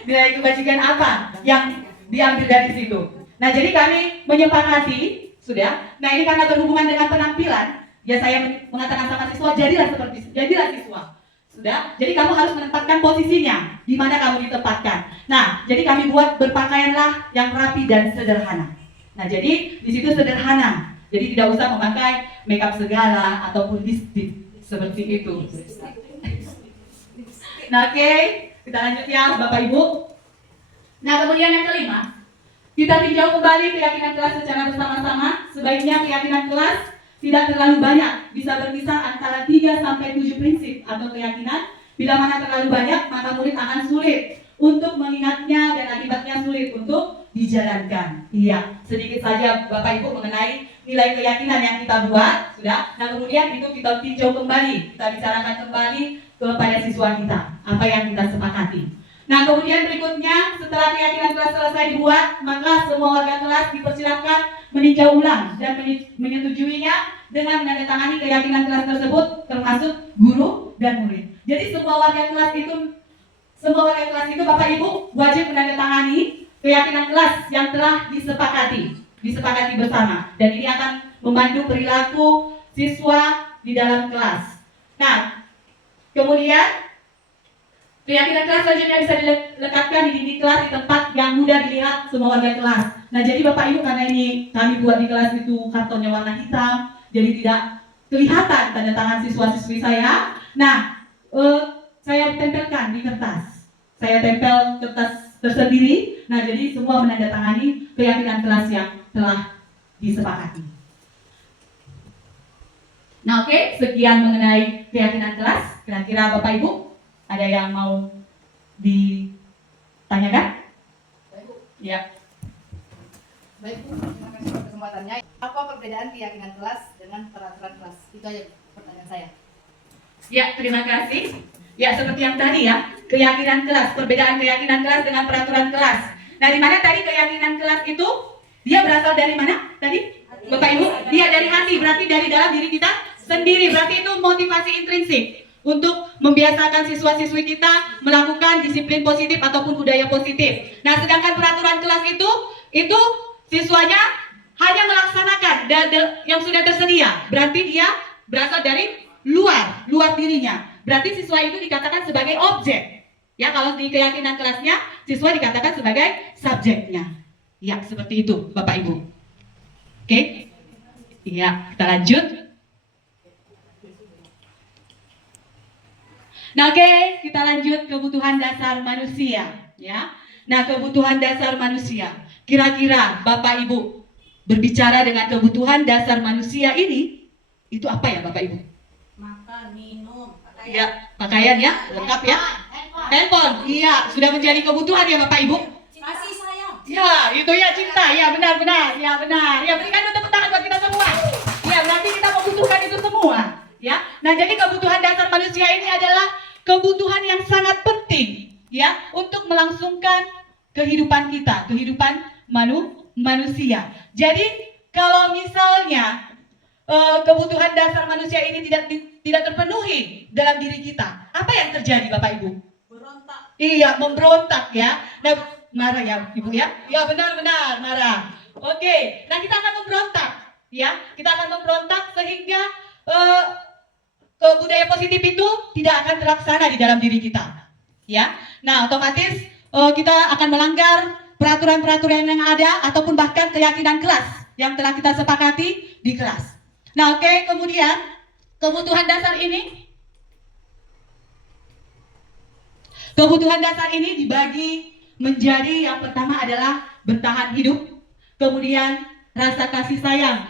nilai kebajikan apa yang diambil dari situ? Nah, jadi kami menyepakati, sudah. Nah, ini karena berhubungan dengan penampilan, ya saya mengatakan sama siswa, jadilah siswa. Sudah? Jadi kamu harus menempatkan posisinya, di mana kamu ditempatkan. Nah, jadi kami buat berpakaianlah yang rapi dan sederhana. Nah, jadi di situ sederhana. Jadi tidak usah memakai makeup segala ataupun lipstick seperti itu. Nah, oke, kita lanjut ya, Bapak Ibu. Nah, kemudian yang kelima, kita tinjau kembali keyakinan kelas secara bersama-sama. Sebaiknya keyakinan kelas tidak terlalu banyak, bisa berkisar antara 3 sampai 7 prinsip atau keyakinan. Bila mana terlalu banyak, maka murid akan sulit untuk mengingatnya dan akibatnya sulit untuk dijalankan. Iya, sedikit saja Bapak Ibu mengenai nilai keyakinan yang kita buat, sudah. Nah, kemudian itu kita tinjau kembali, kita bicarakan kembali kepada siswa kita, apa yang kita sepakati. Nah, kemudian berikutnya, setelah keyakinan kelas selesai dibuat, maka semua warga kelas dipersilakan meninjau ulang dan menyetujuinya dengan menandatangani keyakinan kelas tersebut, termasuk guru dan murid. Jadi semua warga kelas itu Bapak Ibu wajib menandatangani keyakinan kelas yang telah disepakati bersama, dan ini akan memandu perilaku siswa di dalam kelas. Nah, kemudian keyakinan kelas selanjutnya bisa dilekatkan di dinding kelas di tempat yang mudah dilihat semua warga kelas. Nah, jadi Bapak Ibu, karena ini kami buat di kelas itu kartonnya warna hitam, jadi tidak kelihatan tanda tangan siswa-siswi saya. Nah, saya tempelkan di kertas. Saya tempel kertas tersendiri. Nah, jadi semua menandatangani keyakinan kelas yang telah disepakati. Nah, oke, sekian mengenai keyakinan kelas. Kira-kira Bapak Ibu ada yang mau ditanyakan? Ya. Baik Bu, terima kasih atas kesempatannya. Apa perbedaan keyakinan kelas dengan peraturan kelas? Itu aja pertanyaan saya. Ya, terima kasih. Ya, seperti yang tadi ya, keyakinan kelas, perbedaan keyakinan kelas dengan peraturan kelas. Nah, di mana tadi keyakinan kelas itu dia berasal dari mana? Tadi Bapak Ibu, dia dari hati, berarti dari dalam diri kita sendiri. Berarti itu motivasi intrinsik untuk membiasakan siswa-siswi kita melakukan disiplin positif ataupun budaya positif. Nah, sedangkan peraturan kelas itu siswanya hanya melaksanakan yang sudah tersedia. Berarti dia berasal dari luar dirinya. Berarti siswa itu dikatakan sebagai objek. Ya, kalau di keyakinan kelasnya, siswa dikatakan sebagai subjeknya. Ya, seperti itu, Bapak Ibu. Oke? Iya, kita lanjut. Nah, oke, kita lanjut kebutuhan dasar manusia, ya. Nah, kebutuhan dasar manusia. Kira-kira Bapak Ibu berbicara dengan kebutuhan dasar manusia ini, itu apa ya Bapak Ibu? Makan, minum, Ya, pakaian ya, lengkap ya. Handphone, iya, sudah menjadi kebutuhan ya Bapak Ibu. kasih sayang. Ya, itu ya cinta, ya benar. Ya, berikan tepuk tangan buat kita semua. Ya, berarti kita membutuhkan itu semua. Ya, nah jadi kebutuhan dasar manusia ini adalah kebutuhan yang sangat penting, ya, untuk melangsungkan kehidupan kita, kehidupan manusia. Jadi kalau misalnya kebutuhan dasar manusia ini tidak terpenuhi dalam diri kita, apa yang terjadi Bapak Ibu? Berontak. Iya, memberontak ya. Nah, marah ya Ibu ya? Ya benar marah. Oke, nah kita akan memberontak, ya. Kita akan memberontak sehingga budaya positif itu tidak akan terlaksana di dalam diri kita, ya. Nah, otomatis kita akan melanggar peraturan-peraturan yang ada ataupun bahkan keyakinan kelas yang telah kita sepakati di kelas. Nah, oke, kemudian kebutuhan dasar ini dibagi menjadi yang pertama adalah bertahan hidup, kemudian rasa kasih sayang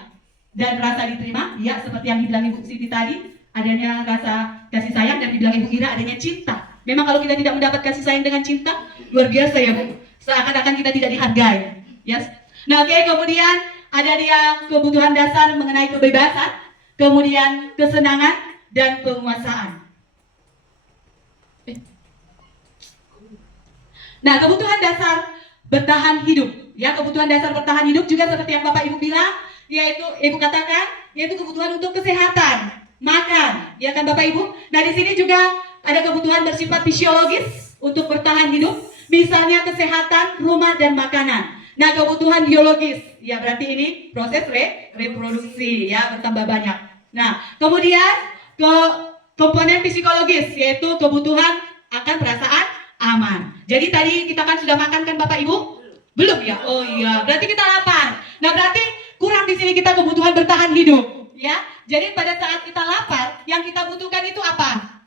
dan rasa diterima, ya seperti yang dibilang Ibu Siti tadi, adanya rasa kasih sayang, dan dibilang Ibu Ira adanya cinta. Memang kalau kita tidak mendapat kasih sayang dengan cinta, luar biasa ya Bu, seakan-akan kita tidak dihargai. Yes. Nah, oke, kemudian ada dia kebutuhan dasar mengenai kebebasan, kemudian kesenangan dan penguasaan. Nah, kebutuhan dasar bertahan hidup, ya, kebutuhan dasar bertahan hidup juga seperti yang Bapak Ibu bilang, yaitu Ibu katakan, yaitu kebutuhan untuk kesehatan, makan, ya kan Bapak Ibu. Nah, di sini juga ada kebutuhan bersifat fisiologis untuk bertahan hidup, misalnya kesehatan, rumah dan makanan. Nah, kebutuhan biologis, ya berarti ini proses reproduksi, ya bertambah banyak. Nah, kemudian komponen psikologis, yaitu kebutuhan akan perasaan aman. Jadi tadi kita kan sudah makan kan Bapak Ibu? Belum ya? Oh iya, berarti kita lapar. Nah berarti kurang di sini kita kebutuhan bertahan hidup, ya. Jadi pada saat kita lapar, yang kita butuhkan itu apa?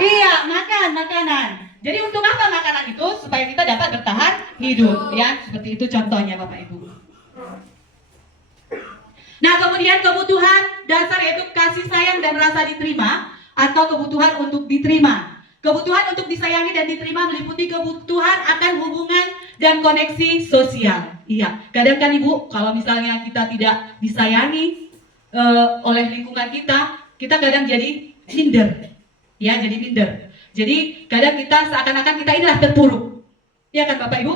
Iya, makanan. Jadi untuk apa makanan itu? Supaya kita dapat bertahan hidup, ya. Seperti itu contohnya Bapak Ibu. Nah, kemudian kebutuhan dasar yaitu kasih sayang dan rasa diterima atau kebutuhan untuk diterima. Kebutuhan untuk disayangi dan diterima meliputi kebutuhan akan hubungan dan koneksi sosial. Iya, kadang kan Ibu, kalau misalnya kita tidak disayangi oleh lingkungan kita kadang jadi minder. Ya, jadi minder. Jadi kadang kita seakan-akan kita inilah terpuruk. Ya kan Bapak Ibu?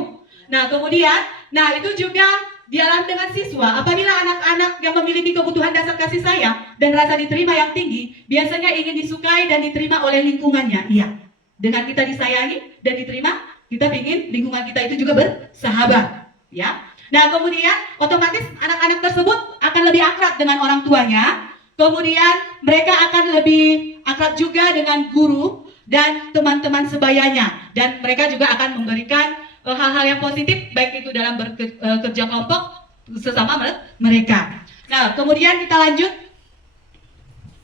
Nah, kemudian, itu juga dialami dengan siswa. Apabila anak-anak yang memiliki kebutuhan dasar kasih sayang dan rasa diterima yang tinggi, biasanya ingin disukai dan diterima oleh lingkungannya. Iya, dengan kita disayangi dan diterima, kita ingin lingkungan kita itu juga bersahabat. Ya. Nah, kemudian otomatis anak-anak tersebut akan lebih akrab dengan orang tuanya. Kemudian mereka akan lebih akrab juga dengan guru dan teman-teman sebayanya. Dan mereka juga akan memberikan hal-hal yang positif, baik itu dalam bekerja kelompok sesama mereka. Nah, kemudian kita lanjut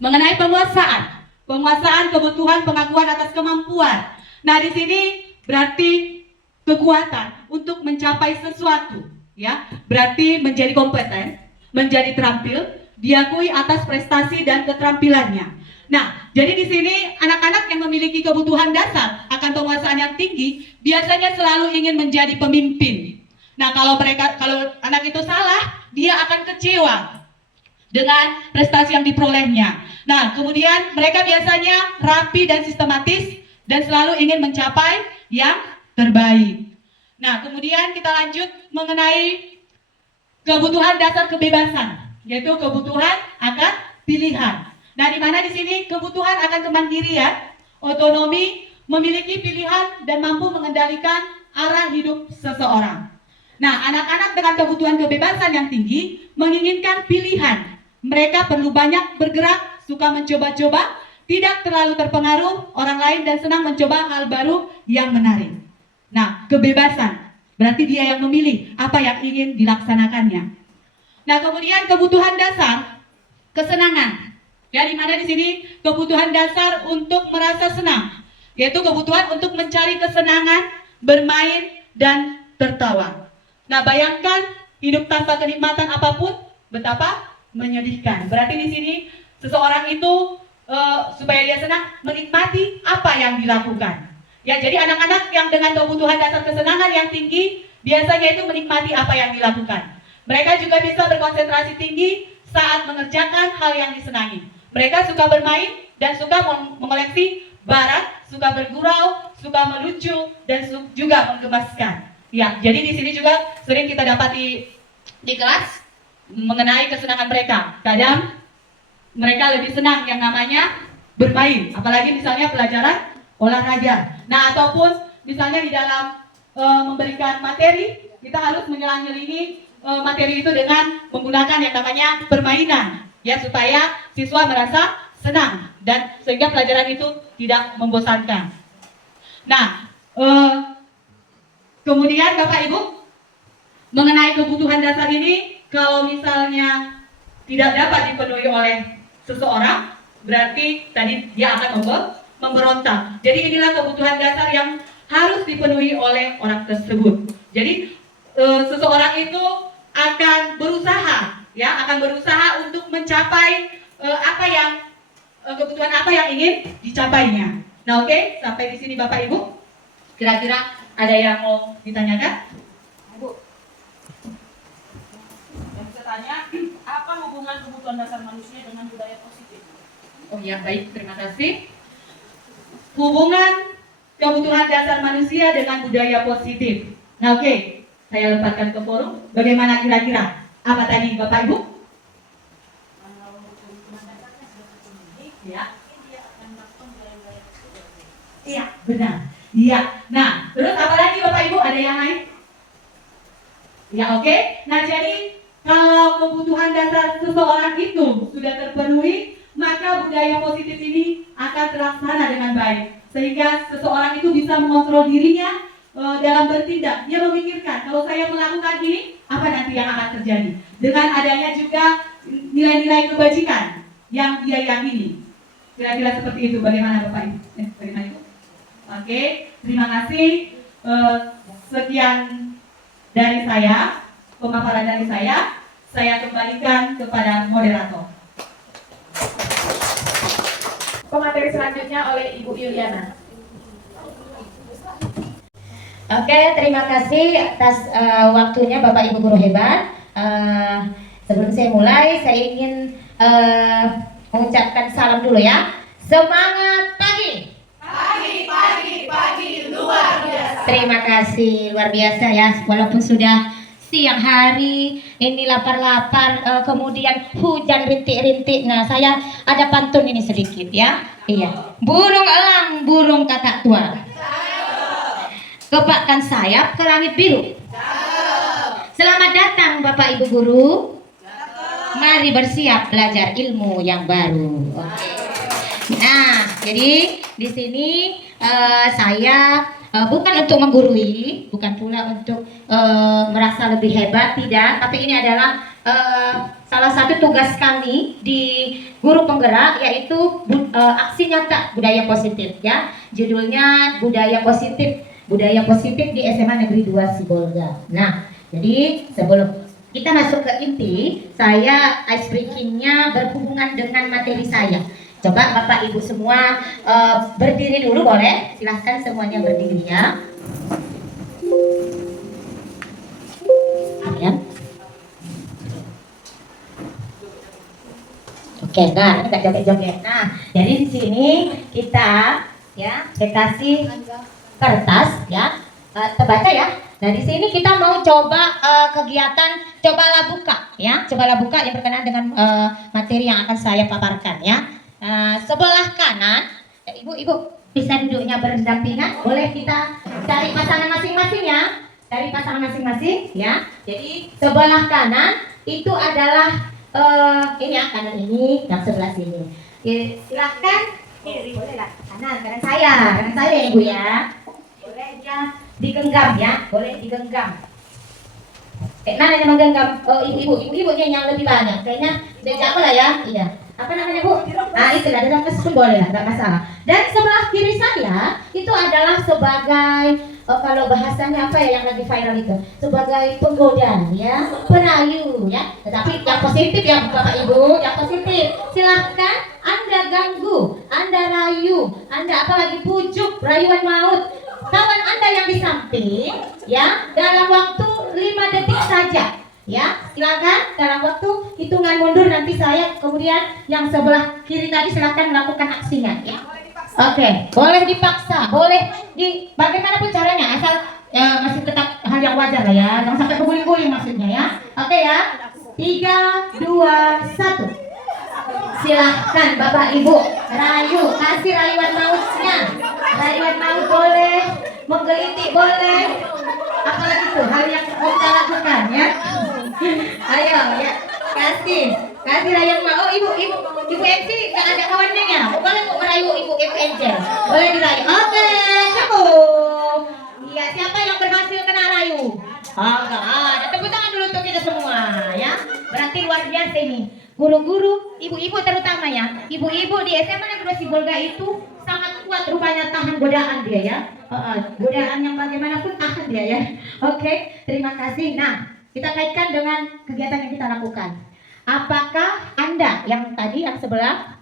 mengenai penguasaan. Penguasaan kebutuhan pengakuan atas kemampuan. Nah, di sini berarti kekuatan untuk mencapai sesuatu, ya. Berarti menjadi kompeten, menjadi terampil, diakui atas prestasi dan keterampilannya. Nah, jadi di sini anak-anak yang memiliki kebutuhan dasar akan penguasaan yang tinggi biasanya selalu ingin menjadi pemimpin. Nah, kalau anak itu salah, dia akan kecewa dengan prestasi yang diperolehnya. Nah, kemudian mereka biasanya rapi dan sistematis dan selalu ingin mencapai yang terbaik. Nah, kemudian kita lanjut mengenai kebutuhan dasar kebebasan, yaitu kebutuhan akan pilihan. Nah, di mana di sini kebutuhan akan kemandirian, otonomi, memiliki pilihan dan mampu mengendalikan arah hidup seseorang. Nah, anak-anak dengan kebutuhan kebebasan yang tinggi menginginkan pilihan. Mereka perlu banyak bergerak, suka mencoba-coba, tidak terlalu terpengaruh orang lain dan senang mencoba hal baru yang menarik. Nah, kebebasan berarti dia yang memilih apa yang ingin dilaksanakannya. Nah, kemudian kebutuhan dasar kesenangan. Ya, di mana di sini kebutuhan dasar untuk merasa senang, yaitu kebutuhan untuk mencari kesenangan, bermain dan tertawa. Nah, bayangkan hidup tanpa kenikmatan apapun betapa menyedihkan. Berarti di sini seseorang itu supaya dia senang menikmati apa yang dilakukan. Ya, jadi anak-anak yang dengan kebutuhan dasar kesenangan yang tinggi biasanya itu menikmati apa yang dilakukan. Mereka juga bisa berkonsentrasi tinggi saat mengerjakan hal yang disenangi. Mereka suka bermain dan suka mengoleksi barang, suka bergurau, suka melucu dan juga menggemaskan. Ya, jadi di sini juga sering kita dapati di kelas mengenai kesenangan mereka. Kadang mereka lebih senang yang namanya bermain, apalagi misalnya pelajaran olahraga. Nah, ataupun misalnya di dalam memberikan materi, kita harus menyelang-nyelingi materi itu dengan menggunakan yang namanya permainan, ya, supaya siswa merasa senang dan sehingga pelajaran itu tidak membosankan. Nah, kemudian Bapak Ibu mengenai kebutuhan dasar ini, kalau misalnya tidak dapat dipenuhi oleh seseorang, berarti tadi dia akan memberontak. Jadi inilah kebutuhan dasar yang harus dipenuhi oleh orang tersebut. Jadi seseorang itu akan berusaha, ya, akan berusaha untuk mencapai kebutuhan apa yang ingin dicapainya. Nah, oke, sampai di sini Bapak Ibu. Kira-kira ada yang mau ditanyakan? Bu, yang saya tanya, apa hubungan kebutuhan dasar manusia dengan budaya positif? Oh ya, baik, terima kasih. Hubungan kebutuhan dasar manusia dengan budaya positif. Nah, oke, saya lepaskan ke forum. Bagaimana kira-kira? Apa tadi Bapak Ibu? Ya. Iya, benar. Iya. Nah, terus apa lagi Bapak Ibu? Ada yang lain? Ya, oke. Nah, jadi kalau kebutuhan dasar seseorang itu sudah terpenuhi, maka budaya positif ini akan terlaksana dengan baik. Sehingga seseorang itu bisa mengontrol dirinya dalam bertindak. Dia memikirkan, kalau saya melakukan ini, apa nanti yang akan terjadi. Dengan adanya juga nilai-nilai kebajikan yang dia yakini. Kira-kira seperti itu. Bagaimana Bapak Ibu? Bagaimana Ibu? Oke, terima kasih. Sekian dari saya, pemaparan dari saya. Saya kembalikan kepada moderator. Pemateri selanjutnya oleh Ibu Yuliana. Oke, terima kasih atas waktunya Bapak Ibu guru hebat. Sebelum saya mulai, saya ingin mengucapkan salam dulu ya. Semangat pagi. Pagi luar biasa. Terima kasih, luar biasa ya. Walaupun sudah siang hari, ini lapar-lapar, kemudian hujan rintik-rintik. Nah, saya ada pantun ini sedikit ya. Iya. Burung elang, burung kakak tua. Kepakkan sayap ke langit biru. Selamat datang Bapak Ibu guru. Mari bersiap belajar ilmu yang baru. Oke. Nah, jadi di sini saya bukan untuk menggurui, bukan pula untuk merasa lebih hebat, tidak. Tapi ini adalah salah satu tugas kami di Guru Penggerak, yaitu aksi nyata budaya positif ya. Judulnya budaya positif di SMA Negeri 2 Sibolga. Nah, jadi sebelum kita masuk ke inti, saya ice breaking-nya berhubungan dengan materi saya. Coba Bapak Ibu semua berdiri dulu boleh? Silahkan semuanya berdiri ya. Ya. Oke, nah ini nggak joget-joget. Nah, jadi di sini kita ya kasih kertas ya, terbaca ya. Nah di sini kita mau coba kegiatan cobalah buka ya, cobalah buka yang berkenaan dengan materi yang akan saya paparkan ya. Sebelah kanan, ibu bisa duduknya berdampingan. Boleh kita cari pasangan masing-masing ya, cari pasangan masing-masing ya. Jadi sebelah kanan itu adalah ini ya, kanan ini, yang sebelah sini. Silahkan kiri, boleh lah, kanan saya ibu ya. Boleh ya digenggam ya, boleh digenggam. Mana yang menggenggam? Ibu yang lebih banyak. Kayaknya sejak lah ya, iya. Apa namanya Bu? Nah itulah, dalam pun boleh lah, nggak masalah. Dan sebelah kiri saya itu adalah sebagai kalau bahasanya apa ya yang lagi viral itu, sebagai penggoda ya, perayu ya. Tetapi yang positif ya Bapak Ibu, yang positif. Silahkan Anda ganggu, Anda rayu, Anda apalagi pujuk, rayuan maut kawan Anda yang di samping ya, dalam waktu 5 detik saja. Ya, silakan dalam waktu hitungan mundur, nanti saya kemudian yang sebelah kiri tadi silakan melakukan aksinya ya. Oke, boleh dipaksa, boleh di bagaimanapun caranya, asal ya, masih tetap hal yang wajar lah ya, jangan sampai keguling-guling maksudnya ya. Oke ya, 3, 2, 1. Silahkan Bapak Ibu rayu, kasih rayuan mautnya. Rayuan maut boleh, menggelitik boleh, apalagi itu hal yang mau kita lakukan ya. Ayo ya, kasih rayuan maut. Oh ibu MC nggak ada kawannya ya, boleh kok merayu ibu MC, boleh dirayu. Oke, cukup. Iya, siapa yang berhasil kena rayu? Oh enggak ada, tepuk tangan dulu untuk kita semua ya. Berarti luar biasa ini. Guru-guru, ibu-ibu terutama ya, ibu-ibu di SMA Negeri 2 Sibolga itu sangat kuat rupanya tahan godaan dia ya. Godaan yang bagaimanapun tahan dia ya. Oke, terima kasih. Nah, kita kaitkan dengan kegiatan yang kita lakukan. Apakah Anda yang tadi yang sebelah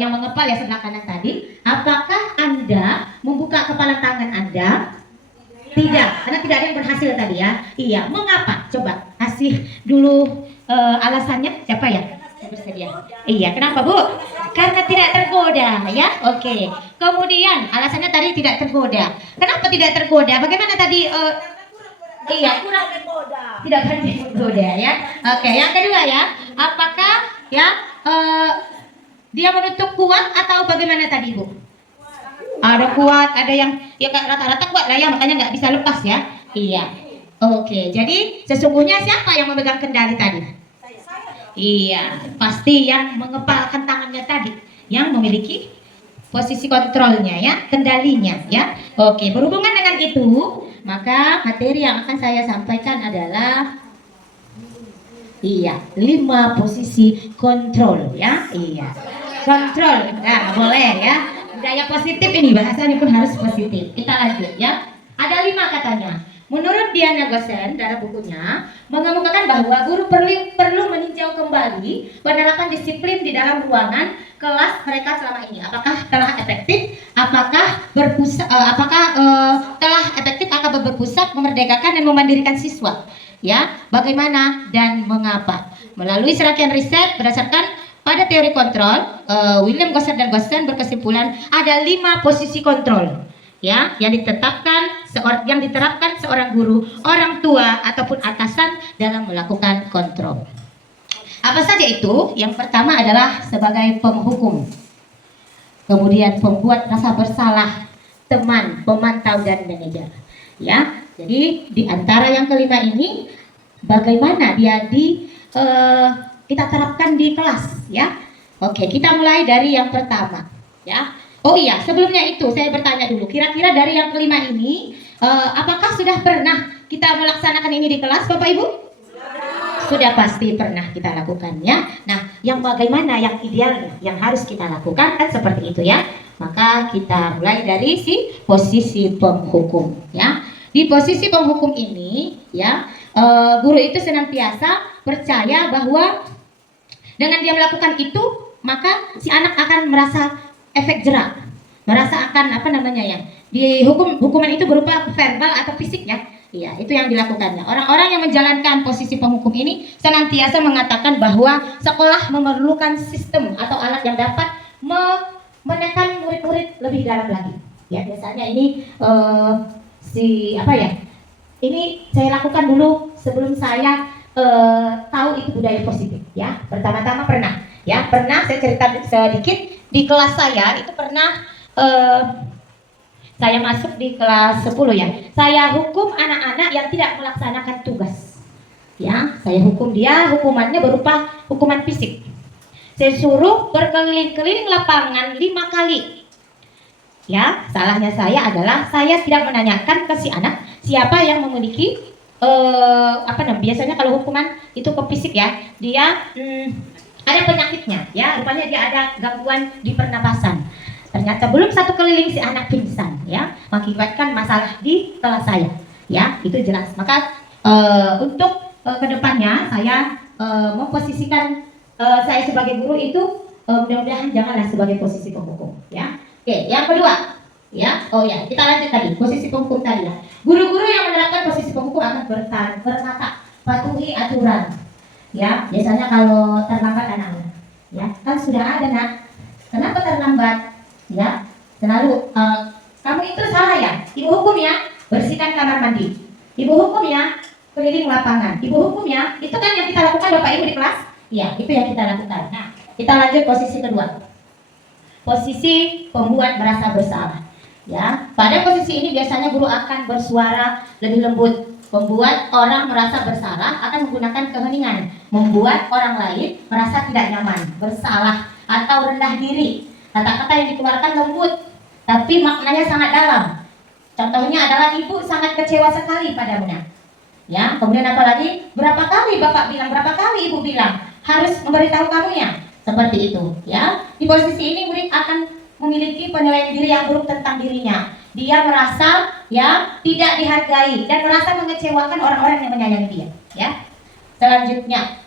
yang mengepal ya sebelah kanan tadi, apakah Anda membuka kepala tangan Anda? Tidak, karena tidak ada yang berhasil tadi ya. Iya, mengapa? Coba kasih dulu alasannya. Siapa ya? Bersedia. Iya, kenapa Bu? Karena tidak tergoda ya. Oke. Kemudian alasannya tadi tidak tergoda. Kenapa tidak tergoda? Bagaimana tadi? Iya, kurang tergoda. Tidak berani tergoda ya. Oke, yang kedua ya. Apakah ya dia menutup kuat atau bagaimana tadi Bu? Ada kuat, ada yang ya rata-rata kuat lah ya, makanya nggak bisa lepas ya. Iya. Oke, jadi sesungguhnya siapa yang memegang kendali tadi? Iya, pasti yang mengepalkan tangannya tadi, yang memiliki posisi kontrolnya ya, kendalinya ya. Oke, berhubungan dengan itu, maka materi yang akan saya sampaikan adalah 5 posisi kontrol ya. Iya. Kontrol. Nah, boleh ya. Budaya positif ini bahasanya pun harus positif. Kita lanjut ya. Ada 5 katanya. Menurut Diana Gosen dalam bukunya mengemukakan bahwa guru perlu meninjau kembali penerapan disiplin di dalam ruangan kelas mereka selama ini. Apakah telah efektif? Apakah telah efektif akan berpusat memerdekakan dan memandirikan siswa? Ya, bagaimana dan mengapa? Melalui serangkaian riset berdasarkan pada teori kontrol, William Gosser dan Gosen berkesimpulan ada 5 posisi kontrol. Ya, yang diterapkan seorang guru, orang tua ataupun atasan dalam melakukan kontrol. Apa saja itu? Yang pertama adalah sebagai penghukum, kemudian pembuat rasa bersalah, teman, pemantau dan manajer. Ya, jadi di antara yang kelima ini bagaimana dia kita terapkan di kelas, ya? Oke, kita mulai dari yang pertama, ya. Oh iya, sebelumnya itu saya bertanya dulu, kira-kira dari yang kelima ini, apakah sudah pernah kita melaksanakan ini di kelas, Bapak Ibu? Sudah pasti pernah kita lakukan ya. Nah, yang bagaimana yang idealnya, yang harus kita lakukan kan seperti itu ya. Maka kita mulai dari posisi penghukum ya. Di posisi penghukum ini ya, guru itu senantiasa percaya bahwa dengan dia melakukan itu, maka si anak akan merasa efek jerak, merasa akan hukuman itu berupa verbal atau fisik ya. Iya, itu yang dilakukannya. Orang-orang yang menjalankan posisi penghukum ini senantiasa mengatakan bahwa sekolah memerlukan sistem atau alat yang dapat menekan murid-murid lebih dalam lagi. Ya, biasanya ini ini saya lakukan dulu sebelum saya tahu itu budaya positif ya. Pertama-tama pernah saya cerita sedikit. Di kelas saya itu pernah saya masuk di kelas 10 ya. Saya hukum anak-anak yang tidak melaksanakan tugas. Ya, saya hukum dia, hukumannya berupa hukuman fisik. Saya suruh berkeliling-keliling lapangan 5 kali. Ya, salahnya saya adalah saya tidak menanyakan ke si anak siapa yang memiliki biasanya kalau hukuman itu ke fisik ya, dia ada penyakitnya ya, rupanya dia ada gangguan di pernapasan. Ternyata belum 1 keliling si anak pingsan ya, mengakibatkan masalah di kelas saya ya, itu jelas. Maka untuk kedepannya saya memposisikan saya sebagai guru itu mudah-mudahan janganlah sebagai posisi penghukum ya. Oke, yang kedua ya, kita lanjut tadi posisi penghukum tadi ya. Guru-guru yang menerapkan posisi penghukum akan berkata patuhi aturan. Ya, biasanya kalau terlambat anak-anak, ya kan sudah ada nak, kenapa terlambat? Ya, selalu kamu itu salah ya, ibu hukum ya, bersihkan kamar mandi, ibu hukum ya, keliling lapangan, ibu hukum ya, itu kan yang kita lakukan Bapak Ibu di kelas, ya itu yang kita lakukan. Nah, kita lanjut posisi kedua, posisi pembuat merasa bersalah. Ya, pada posisi ini biasanya guru akan bersuara lebih lembut. Membuat orang merasa bersalah akan menggunakan keheningan, membuat orang lain merasa tidak nyaman, bersalah atau rendah diri. Kata-kata yang dikeluarkan lembut, tapi maknanya sangat dalam. Contohnya adalah ibu sangat kecewa sekali padamu. Ya, kemudian apalagi berapa kali bapak bilang, berapa kali ibu bilang harus memberitahu kamunya. Seperti itu. Ya, di posisi ini murid akan memiliki penilaian diri yang buruk tentang dirinya. Dia merasa ya tidak dihargai dan merasa mengecewakan orang-orang yang menyayangi dia ya. Selanjutnya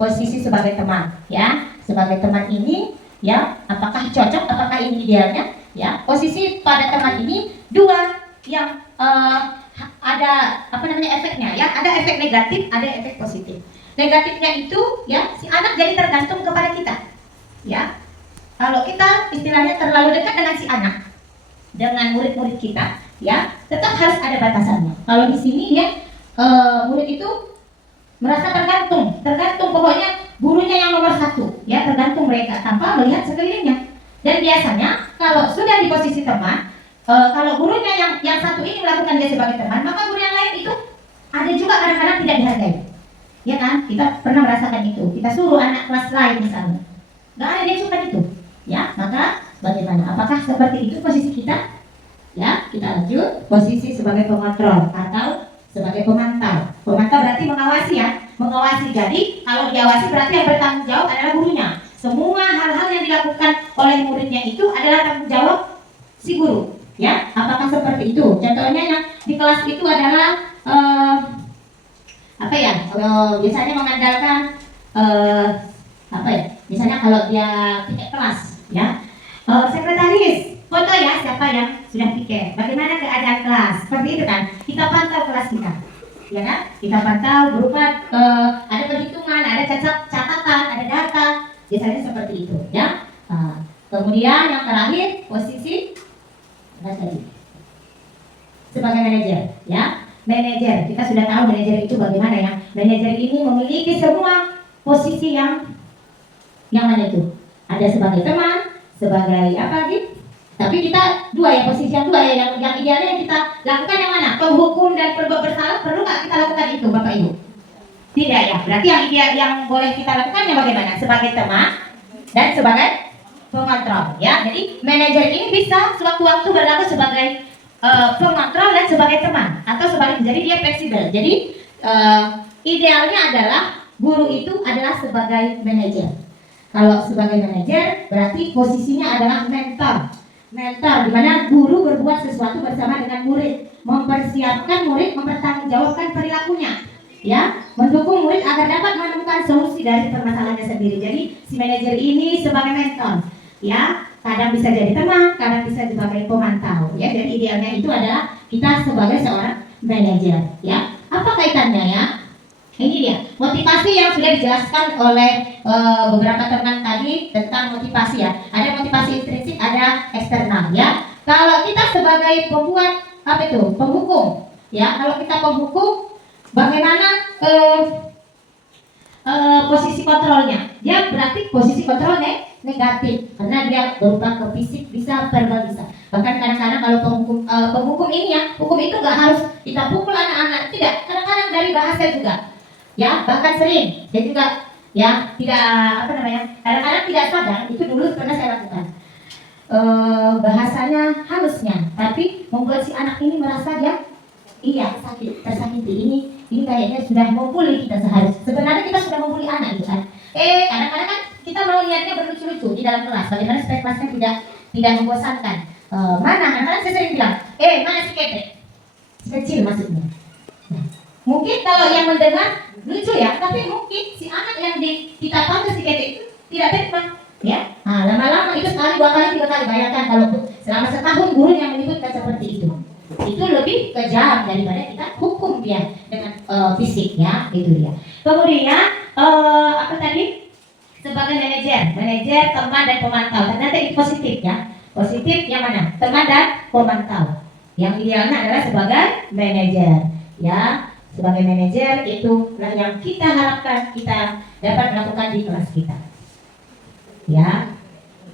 posisi sebagai teman ya. Sebagai teman ini ya, apakah cocok, apakah ini idealnya ya. Posisi pada teman ini 2 yang ada efeknya ya. Ada efek negatif, ada efek positif. Negatifnya itu ya, si anak jadi tergantung kepada kita ya. Kalau kita istilahnya terlalu dekat dengan si anak, dengan murid-murid kita, ya tetap harus ada batasannya. Kalau di sini ya murid itu merasa tergantung pokoknya gurunya yang nomor 1, ya tergantung mereka tanpa melihat sekelilingnya. Dan biasanya kalau sudah di posisi teman, kalau gurunya yang 1 ini melakukan dia sebagai teman, maka guru yang lain itu ada juga kadang-kadang tidak dihargai. Ya kan? Kita pernah merasakan itu. Kita suruh anak kelas lain misalnya, nggak ada dia suka itu. Ya, maka bagaimana? Apakah seperti itu posisi kita? Ya, kita lanjut. Posisi sebagai pengontrol atau sebagai pemantau. Pemantau berarti mengawasi ya, mengawasi. Jadi kalau diawasi berarti yang bertanggung jawab adalah gurunya. Semua hal-hal yang dilakukan oleh muridnya itu adalah tanggung jawab si guru. Ya, apakah seperti itu? Contohnya yang di kelas itu adalah apa ya? Biasanya mengandalkan apa ya? Misalnya kalau dia piket kelas, ya, sekretaris foto ya siapa yang sudah piket. Bagaimana keadaan kelas? Seperti itu kan? Kita pantau kelas kita, ya kan? Kita pantau berupa ada perhitungan, ada catatan, ada data. Biasanya seperti itu, ya. Kemudian yang terakhir posisi apa tadi? Sebagai manajer, ya. Manajer, kita sudah tahu manajer itu bagaimana ya. Manajer ini memiliki semua posisi yang mana itu? Ada sebagai teman, sebagai apa lagi? Tapi kita dua ya, posisi yang dua ya, yang idealnya yang kita lakukan yang mana? Penghukum dan berbuat bersalah, perlu nggak kita lakukan itu, Bapak Ibu? Tidak ya, berarti yang ideal yang boleh kita lakukan yang bagaimana? Sebagai teman dan sebagai pengontrol, ya. Jadi manajer ini bisa sewaktu-waktu berlaku sebagai pengontrol dan sebagai teman atau sebagai, jadi dia fleksibel. Jadi idealnya adalah guru itu adalah sebagai manajer. Kalau sebagai manajer berarti posisinya adalah mentor. Mentor di mana guru berbuat sesuatu bersama dengan murid, mempersiapkan murid, mempertanggungjawabkan perilakunya, ya, mendukung murid agar dapat menemukan solusi dari permasalahannya sendiri. Jadi si manajer ini sebagai mentor, ya, kadang bisa jadi teman, kadang bisa sebagai pemantau, ya. Jadi idealnya itu adalah kita sebagai seorang manajer, ya. Apa kaitannya ya? Ini dia motivasi yang sudah dijelaskan oleh beberapa teman tadi tentang motivasi ya. Ada motivasi intrinsik, ada eksternal ya. Kalau kita sebagai pembuat apa itu? Penghukum, ya. Kalau kita penghukum, bagaimana posisi kontrolnya? Dia berarti posisi kontrolnya negatif karena dia berupa ke fisik, bisa verbal, bisa. Bahkan kadang-kadang kalau penghukum ini ya, hukum itu nggak harus kita pukul anak-anak, tidak. Kadang-kadang dari bahasa juga. Ya, bahkan sering dia juga ya tidak apa namanya, kadang-kadang tidak sadar, itu dulu pernah saya lakukan, bahasanya halusnya tapi membuat si anak ini merasa dia tersakiti. Ini kayaknya sudah membuli kita seharusnya. Sebenarnya kita sudah membuli anak itu kan. Kadang-kadang kan kita mau lihatnya berlucu-lucu di dalam kelas, bagaimana supaya kelasnya tidak membosankan. Kadang-kadang saya sering bilang, mana si ketek, si kecil maksudnya. Nah, mungkin kalau yang mendengar lucu ya, tapi mungkin si anak yang kita panggil si ketek itu tidak terima, ya. Nah, lama-lama itu sekali, dua kali, tiga kali. Bayangkan kalau selama setahun guru yang menyebutkan seperti itu lebih kejam daripada kita hukum dia dengan fisik, ya. Itu dia. Kemudian apa tadi? Sebagai manajer, teman dan pemantau. Ternyata itu positif ya. Positif yang mana? Teman dan pemantau. Yang idealnya adalah sebagai manajer, ya. Sebagai manajer itulah yang kita harapkan kita dapat melakukan di kelas kita, ya.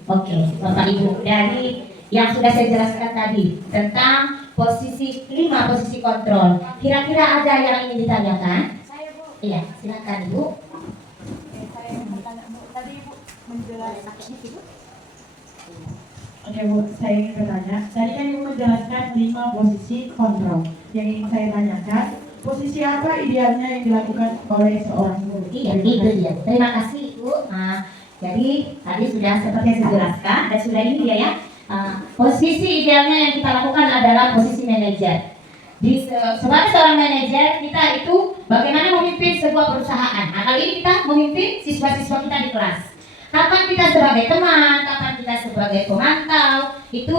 Oke, Bapak Ibu, dari yang sudah saya jelaskan tadi tentang posisi 5 posisi kontrol, kira-kira ada yang ingin ditanyakan? Iya, silakan Ibu. Saya mau bertanya, Bu. Tadi Ibu menjelaskan itu. Oke Bu, saya ingin bertanya. Tadi kan Ibu menjelaskan 5 posisi kontrol. Yang ingin saya tanyakan, posisi apa idealnya yang dilakukan oleh seorang guru? Iya, itu dia. Terima kasih Ibu. Jadi tadi sudah seperti yang saya jelaskan dan sudah ini dia ya. Posisi idealnya yang kita lakukan adalah posisi manajer. Sebagai seorang manajer, kita itu bagaimana memimpin sebuah perusahaan. Nah, kali ini kita memimpin siswa-siswa kita di kelas. Kapan kita sebagai teman, kapan kita sebagai pemantau, itu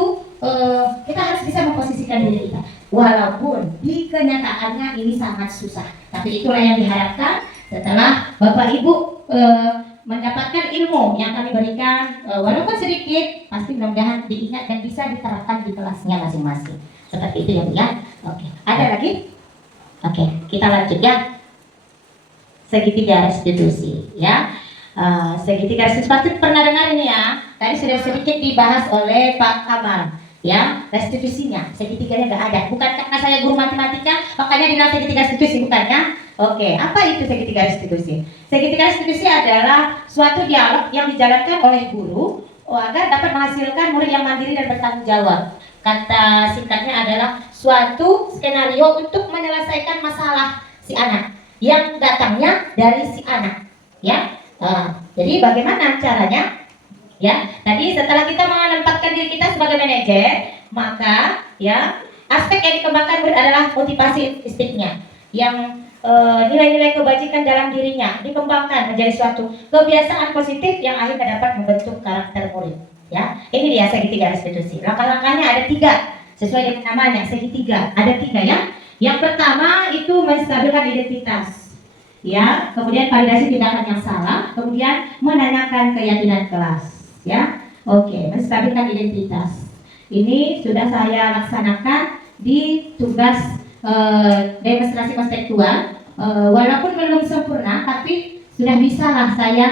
kita harus bisa memposisikan diri kita. Walaupun di kenyataannya ini sangat susah, tapi itulah yang diharapkan setelah Bapak Ibu mendapatkan ilmu yang kami berikan, walaupun sedikit, pasti mudah-mudahan diingat dan bisa diterapkan di kelasnya masing-masing. Seperti itu ya Bu ya. Oke, ada lagi? Oke, kita lanjut ya. Segitiga restitusi ya. Segitiga restitusi pasti pernah dengar ini ya. Tadi sudah sedikit dibahas oleh Pak Kamal ya. Restitusinya, segitiganya nggak ada. Bukan karena saya guru matematika makanya dinilai segitiga restitusi, bukan ya. Oke, apa itu segitiga restitusi? Segitiga restitusi adalah suatu dialog yang dijalankan oleh guru agar dapat menghasilkan murid yang mandiri dan bertanggung jawab. Kata singkatnya adalah suatu skenario untuk menyelesaikan masalah si anak yang datangnya dari si anak, ya. Jadi bagaimana caranya? Ya, tadi setelah kita menempatkan diri kita sebagai manajer, maka ya aspek yang dikembangkan murid adalah motivasi instingnya, yang nilai-nilai kebajikan dalam dirinya dikembangkan menjadi suatu kebiasaan positif yang akhirnya dapat membentuk karakter murid. Ya, ini dia segitiga restitusi. Langkah-langkahnya ada 3 sesuai dengan namanya segitiga. Ada 3 ya. Yang pertama itu menstabilkan identitas. Ya, kemudian validasi tindakan yang salah, kemudian menanyakan keyakinan kelas. Ya, oke, menstabilkan identitas. Ini sudah saya laksanakan di tugas demonstrasi konseptual. Walaupun belum sempurna, tapi sudah bisa lah saya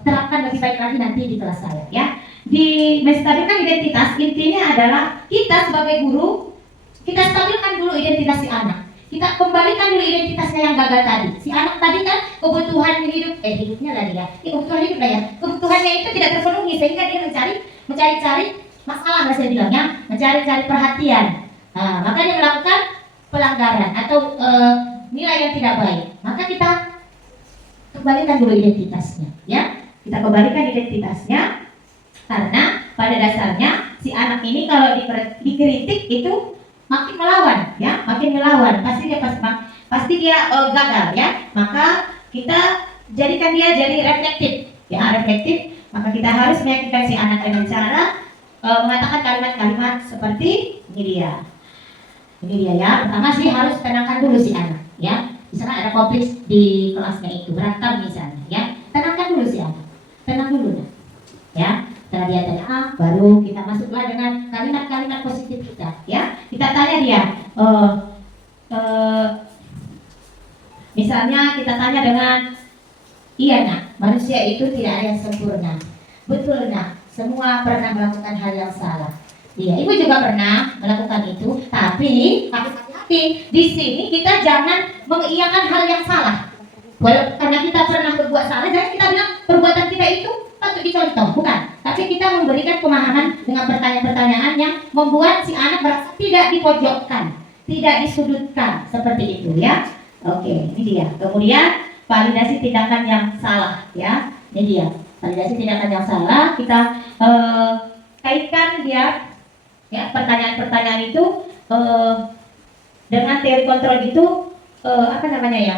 terapkan lebih baik lagi nanti di kelas saya. Ya, di menstabilkan identitas intinya adalah kita sebagai guru, kita stabilkan dulu identitas si anak. Kita kembalikan dulu identitasnya yang gagal tadi. Si anak tadi kan kebutuhan hidupnya lah dia. Kebutuhan hidup lah ya. Kebutuhannya itu tidak terpenuhi sehingga dia mencari-cari masalah, saya bilangnya, mencari-cari perhatian. Nah, maka dia melakukan pelanggaran atau nilai yang tidak baik. Maka kita kembalikan dulu identitasnya, ya. Kita kembalikan identitasnya karena pada dasarnya si anak ini kalau dikritik itu makin melawan, ya, makin melawan. Pasti dia gagal, ya. Maka kita jadikan dia jadi reflektif, ya, reflektif. Maka kita harus meyakinkan si anak dengan cara mengatakan kalimat-kalimat seperti ini dia. Ini dia ya. Pertama sih harus tenangkan dulu si anak, ya. Misalnya ada konflik di kelasnya itu, berantem misalnya, ya. Tenangkan dulu si anak. Tenang dulu, ya. Setelah dia tenang, baru kita masuklah dengan kalimat-kalimat positif kita, ya. Kita tanya dia, misalnya kita tanya dengan, iya nak, manusia itu tidak ada yang sempurna. Betul nak, semua pernah melakukan hal yang salah. Iya, ibu juga pernah melakukan itu, tapi harus hati-hati. Di sini kita jangan mengiyakan hal yang salah. Walaupun karena kita pernah berbuat salah, jangan kita bilang perbuatan kita itu patut dicontoh, bukan. Tapi kita memberikan pemahaman dengan pertanyaan-pertanyaan yang membuat si anak merasa tidak dipojokkan, tidak disudutkan, seperti itu, ya. Oke, ini dia. Kemudian validasi tindakan yang salah, ya. Ini dia. Validasi tindakan yang salah, kita kaitkan dia. Ya, pertanyaan-pertanyaan itu dengan teori kontrol itu apa namanya ya,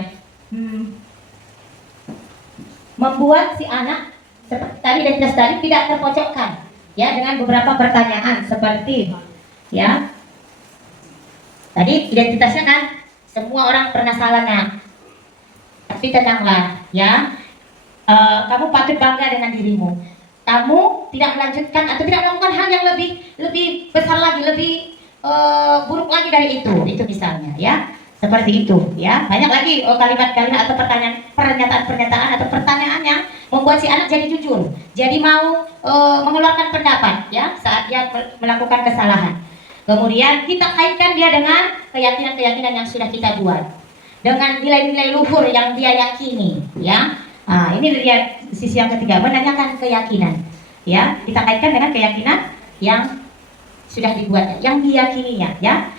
membuat si anak seperti tadi identitas tadi tidak terpojokkan, ya, dengan beberapa pertanyaan seperti, ya, tadi identitasnya kan semua orang pernah salah nak, tapi tenanglah, ya, kamu patut bangga dengan dirimu. Kamu tidak melanjutkan atau tidak melakukan hal yang lebih besar lagi, lebih buruk lagi dari itu misalnya, ya, seperti itu, ya. Banyak lagi kalimat-kalimat atau pernyataan-pernyataan atau pertanyaan yang membuat si anak jadi jujur, jadi mau mengeluarkan pendapat, ya, saat dia melakukan kesalahan. Kemudian kita kaitkan dia dengan keyakinan-keyakinan yang sudah kita buat, dengan nilai-nilai luhur yang dia yakini, ya. Nah, ini dia sisi yang ketiga, menanyakan keyakinan, ya. Kita kaitkan dengan keyakinan yang sudah dibuat, yang diyakininya, ya.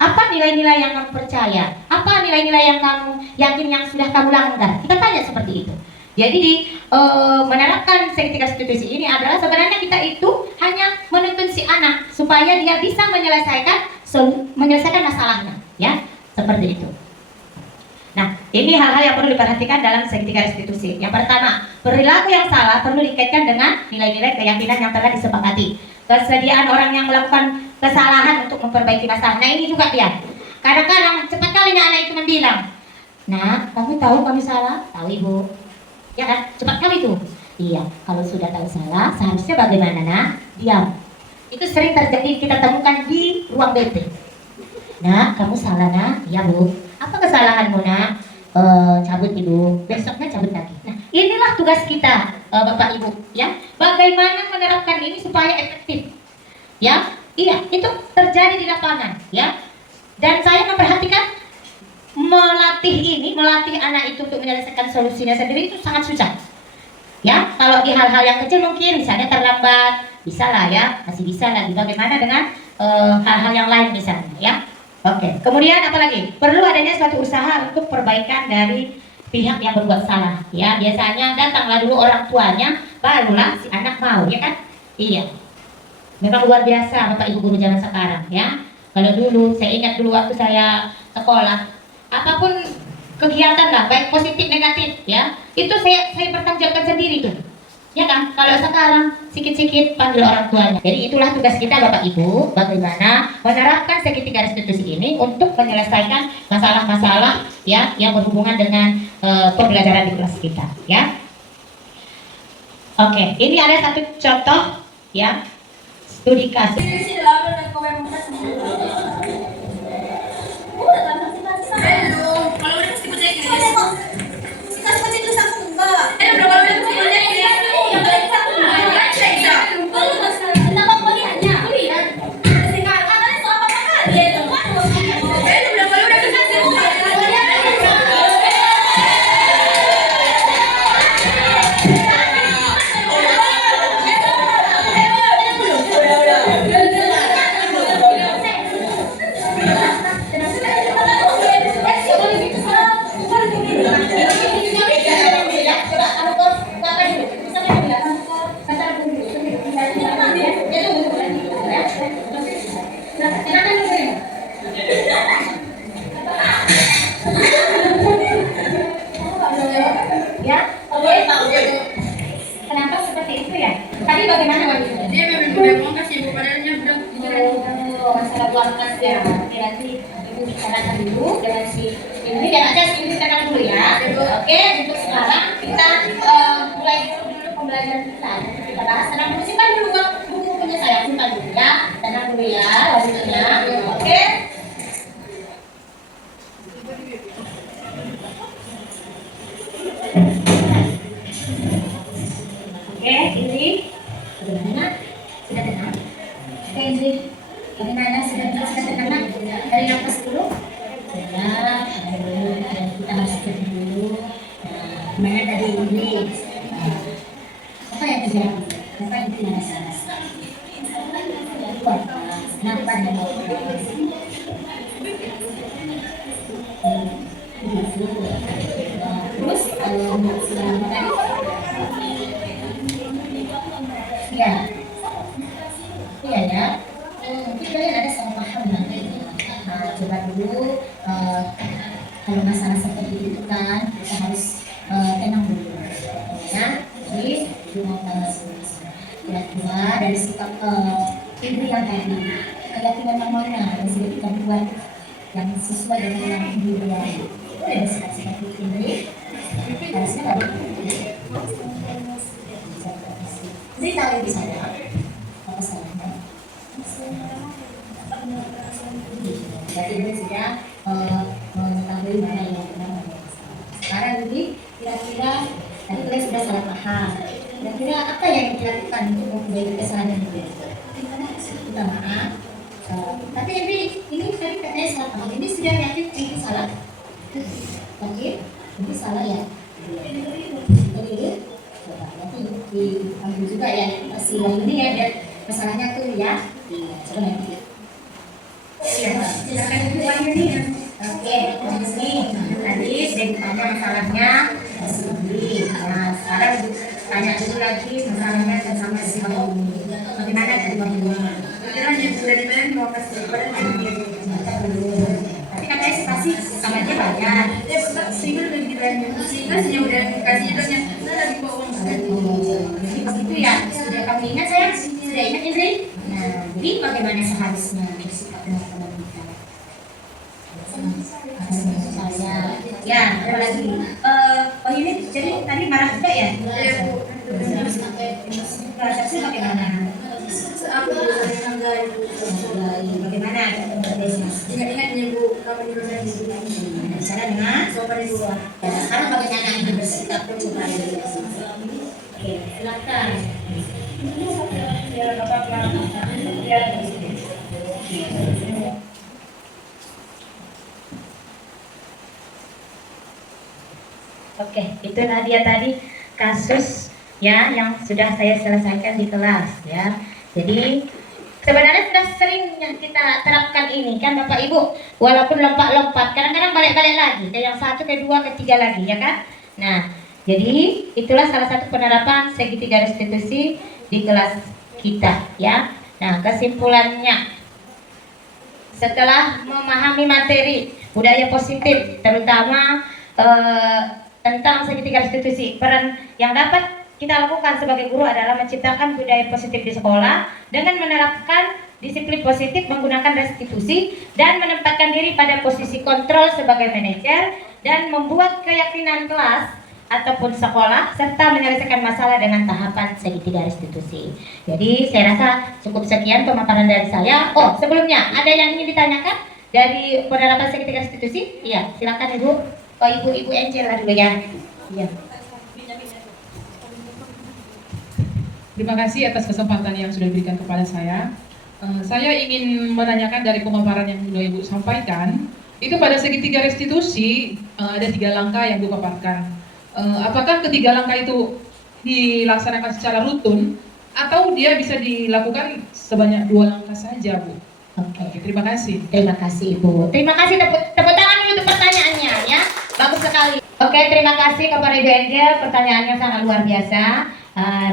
Apa nilai-nilai yang kamu percaya? Apa nilai-nilai yang kamu yakin yang sudah kamu langgar? Kita tanya seperti itu. Jadi di menerapkan segitiga restitusi ini adalah sebenarnya kita itu hanya menuntun si anak supaya dia bisa menyelesaikan masalahnya, ya, seperti itu. Nah, ini hal-hal yang perlu diperhatikan dalam segitiga restitusi. Yang pertama, perilaku yang salah perlu dikaitkan dengan nilai-nilai keyakinan yang telah disepakati. Kesediaan orang yang melakukan kesalahan untuk memperbaiki masalah. Nah, ini juga dia. Kadang-kadang cepat kali anak itu bilang, nah, kamu tahu kami salah? Tahu ibu. Ya kan? Cepat kali tuh. Iya, kalau sudah tahu salah, seharusnya bagaimana nak? Diam. Itu sering terjadi, kita temukan di ruang BP. Nah, kamu salah nak? Iya bu. Apa kesalahanmu nak? Cabut ibu, besoknya cabut lagi. Nah, inilah tugas kita, bapak ibu, ya. Bagaimana menerapkan ini supaya efektif, ya. Iya, itu terjadi di lapangan, ya. Dan saya memperhatikan melatih anak itu untuk menyelesaikan solusinya sendiri itu sangat susah. Ya, kalau di hal-hal yang kecil mungkin misalnya terlambat, bisa lah ya, masih bisa lagi. Bagaimana dengan hal-hal yang lain misalnya ya? Oke. Kemudian apa lagi? Perlu adanya suatu usaha untuk perbaikan dari pihak yang berbuat salah. Ya, biasanya datanglah dulu orang tuanya, barulah si anak mau, ya kan? Iya. Memang luar biasa Bapak Ibu guru zaman sekarang ya. Kalau dulu, saya ingat dulu waktu saya sekolah, apapun kegiatan lah, baik positif negatif ya, itu saya pertanggungjawabkan sendiri tuh. Ya kan? Kalau sekarang sikit-sikit panggil orang tuanya. Jadi itulah tugas kita Bapak Ibu, bagaimana menerapkan segitiga restitusi ini untuk menyelesaikan masalah-masalah ya yang berhubungan dengan pembelajaran di kelas kita ya. Oke, ini ada satu contoh ya. Studi kasus. Kenapa seperti itu ya? Tadi bagaimana waktu itu? Dia memang udah kasih ibu padahalnya udah Masalah keluarga ya. Nanti ibu bicarakan dulu dengan si ini dan aja si ini kenal dulu ya. Oke, untuk sekarang kita mulai dulu pembelajaran kita. Kita bahas. Tenang dulu, simpan dulu buku punya saya, simpan dulu ya. Tenang dulu ya, waktunya. Oke. Oke, ini bagaimana? Sudah tenang? Oke, ini bagaimana? Sudah tenang? Dari nafas dulu. Ya, kita masukin dulu. Mana tadi ini? Apa yang terjadi? Apa yang tidak salah? Kenapa dia? Terus kalau tadi ya, iya ya. Mungkin kalian ada salah paham nanti. Coba dulu kalau masalah seperti itu kan kita harus tenang dulu, ya. Jadi kira-kira dari sikap ibu yang tadi, keyakinan yang mana yang sudah kita buat yang sesuai dengan yang ibu bilang. Boleh bersikap seperti ini. Harusnya baik. Jadi tahu ibu saya apa salahnya? Jadi ibu sudah mengetahui mana yang benar. Sekarang ini kira-kira tadi kalian sudah salah paham. Kira-kira apa yang dilakukan untuk memperbaiki kesalahan itu? Minta maaf. Tapi ini tadi katanya salah paham. Ini sudah yakin ini salah. Yakin? Ini salah ya. Jadi nanti diambil juga ya si yang ini ya biar masalahnya tuh ya. Coba nanti. Silakan dibuatnya nih. Oke, di sini tadi saya ditanya masalahnya sendiri. Nah, sekarang tanya dulu lagi masalahnya sama si Bang ini. Bagaimana tadi Bang ini? Kiranya sudah dibayar mau kasih pada Tapi katanya sih pasti sama dia bayar. dia betul sehingga udah dibayar sehingga sih udah dikasih banyak saya lagi bawa uang Jadi begitu ya, sudah kamu ingat saya? Sudah ingat Indri? Nah, jadi bagaimana seharusnya bersikap teman-teman kita? Saya, ya, ada lagi. Oh ini jadi tadi marah juga ya? Saksi bagaimana? aku Bagaimana? ingat-ingat ibu kamu di rumah ibu Bicara dengan sopan ibu. sekarang bagaimana Anda bersikap coba Oke, silakan. Oke, itu dia tadi kasus ya yang sudah saya selesaikan di kelas ya. Jadi sebenarnya sudah seringnya kita terapkan ini kan Bapak Ibu, walaupun lompat-lompat, kadang-kadang balik-balik lagi ke yang satu, kedua, ketiga lagi ya kan. Nah, jadi itulah salah satu penerapan segitiga restitusi di kelas kita ya. Nah, kesimpulannya, setelah memahami materi budaya positif terutama tentang segitiga restitusi, peran yang dapat kita lakukan sebagai guru adalah menciptakan budaya positif di sekolah dengan menerapkan disiplin positif menggunakan restitusi dan menempatkan diri pada posisi kontrol sebagai manajer dan membuat keyakinan kelas ataupun sekolah serta menyelesaikan masalah dengan tahapan segitiga restitusi. Jadi saya rasa cukup sekian pemaparan dari saya. Oh, sebelumnya ada yang ingin ditanyakan dari penerapan segitiga restitusi? Iya, silakan Ibu. Oh, Ibu Angela dulu ya. Iya. Terima kasih atas kesempatan yang sudah diberikan kepada saya. Saya ingin menanyakan dari pemaparan yang sudah Ibu sampaikan, itu pada segitiga restitusi ada 3 langkah yang Ibu paparkan. Apakah ketiga langkah itu dilaksanakan secara rutin atau dia bisa dilakukan sebanyak 2 langkah saja, Bu? Oke, terima kasih. Terima kasih Ibu. Terima kasih, tepuk tangan dulu untuk pertanyaannya ya. Bagus sekali. Oke, terima kasih kepada Ibu Angel, pertanyaannya sangat luar biasa.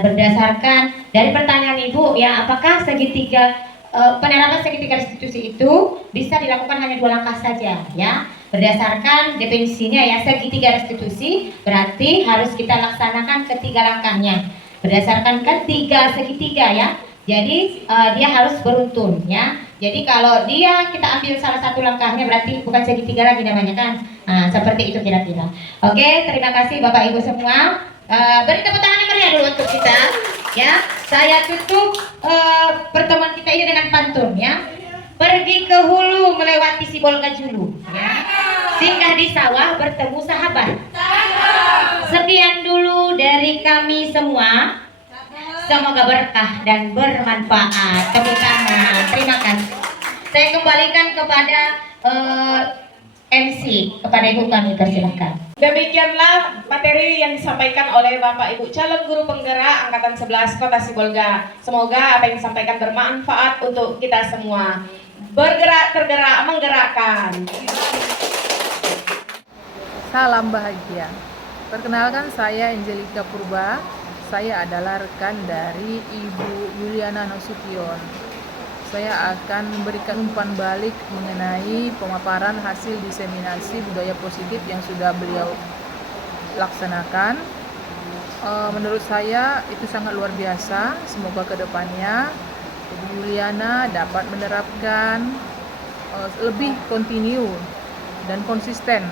Berdasarkan dari pertanyaan Ibu ya, apakah penerapan segitiga restitusi itu bisa dilakukan hanya 2 langkah saja ya? Berdasarkan definisinya ya, segitiga restitusi berarti harus kita laksanakan ketiga langkahnya. Berdasarkan ketiga segitiga ya. Jadi dia harus beruntun ya. Jadi kalau kita ambil salah satu langkahnya berarti bukan segitiga lagi namanya kan. Nah, seperti itu kira-kira. Oke, terima kasih Bapak Ibu semua. Beri tepuk tangan yang meriah dulu untuk kita ya. Saya tutup pertemuan kita ini dengan pantun ya. Pergi ke hulu melewati Sibolga Julu ya. Singgah di sawah bertemu sahabat. Sekian dulu dari kami semua. Semoga berkah dan bermanfaat. Tepuk tangan. Terima kasih. Saya kembalikan kepada MC, kepada Ibu kami, persilahkan. Demikianlah materi yang disampaikan oleh Bapak Ibu calon guru penggerak Angkatan 11 Kota Sibolga. Semoga apa yang disampaikan bermanfaat untuk kita semua. Bergerak, tergerak, menggerakkan. Salam bahagia. Perkenalkan, saya Angelika Purba. Saya adalah rekan dari Ibu Yuliana Nasution. Saya akan memberikan umpan balik mengenai pemaparan hasil diseminasi budaya positif yang sudah beliau laksanakan. Menurut saya itu sangat luar biasa. Semoga kedepannya Ibu Yuliana dapat menerapkan lebih kontinu dan konsisten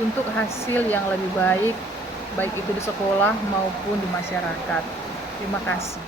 untuk hasil yang lebih baik itu di sekolah maupun di masyarakat. Terima kasih.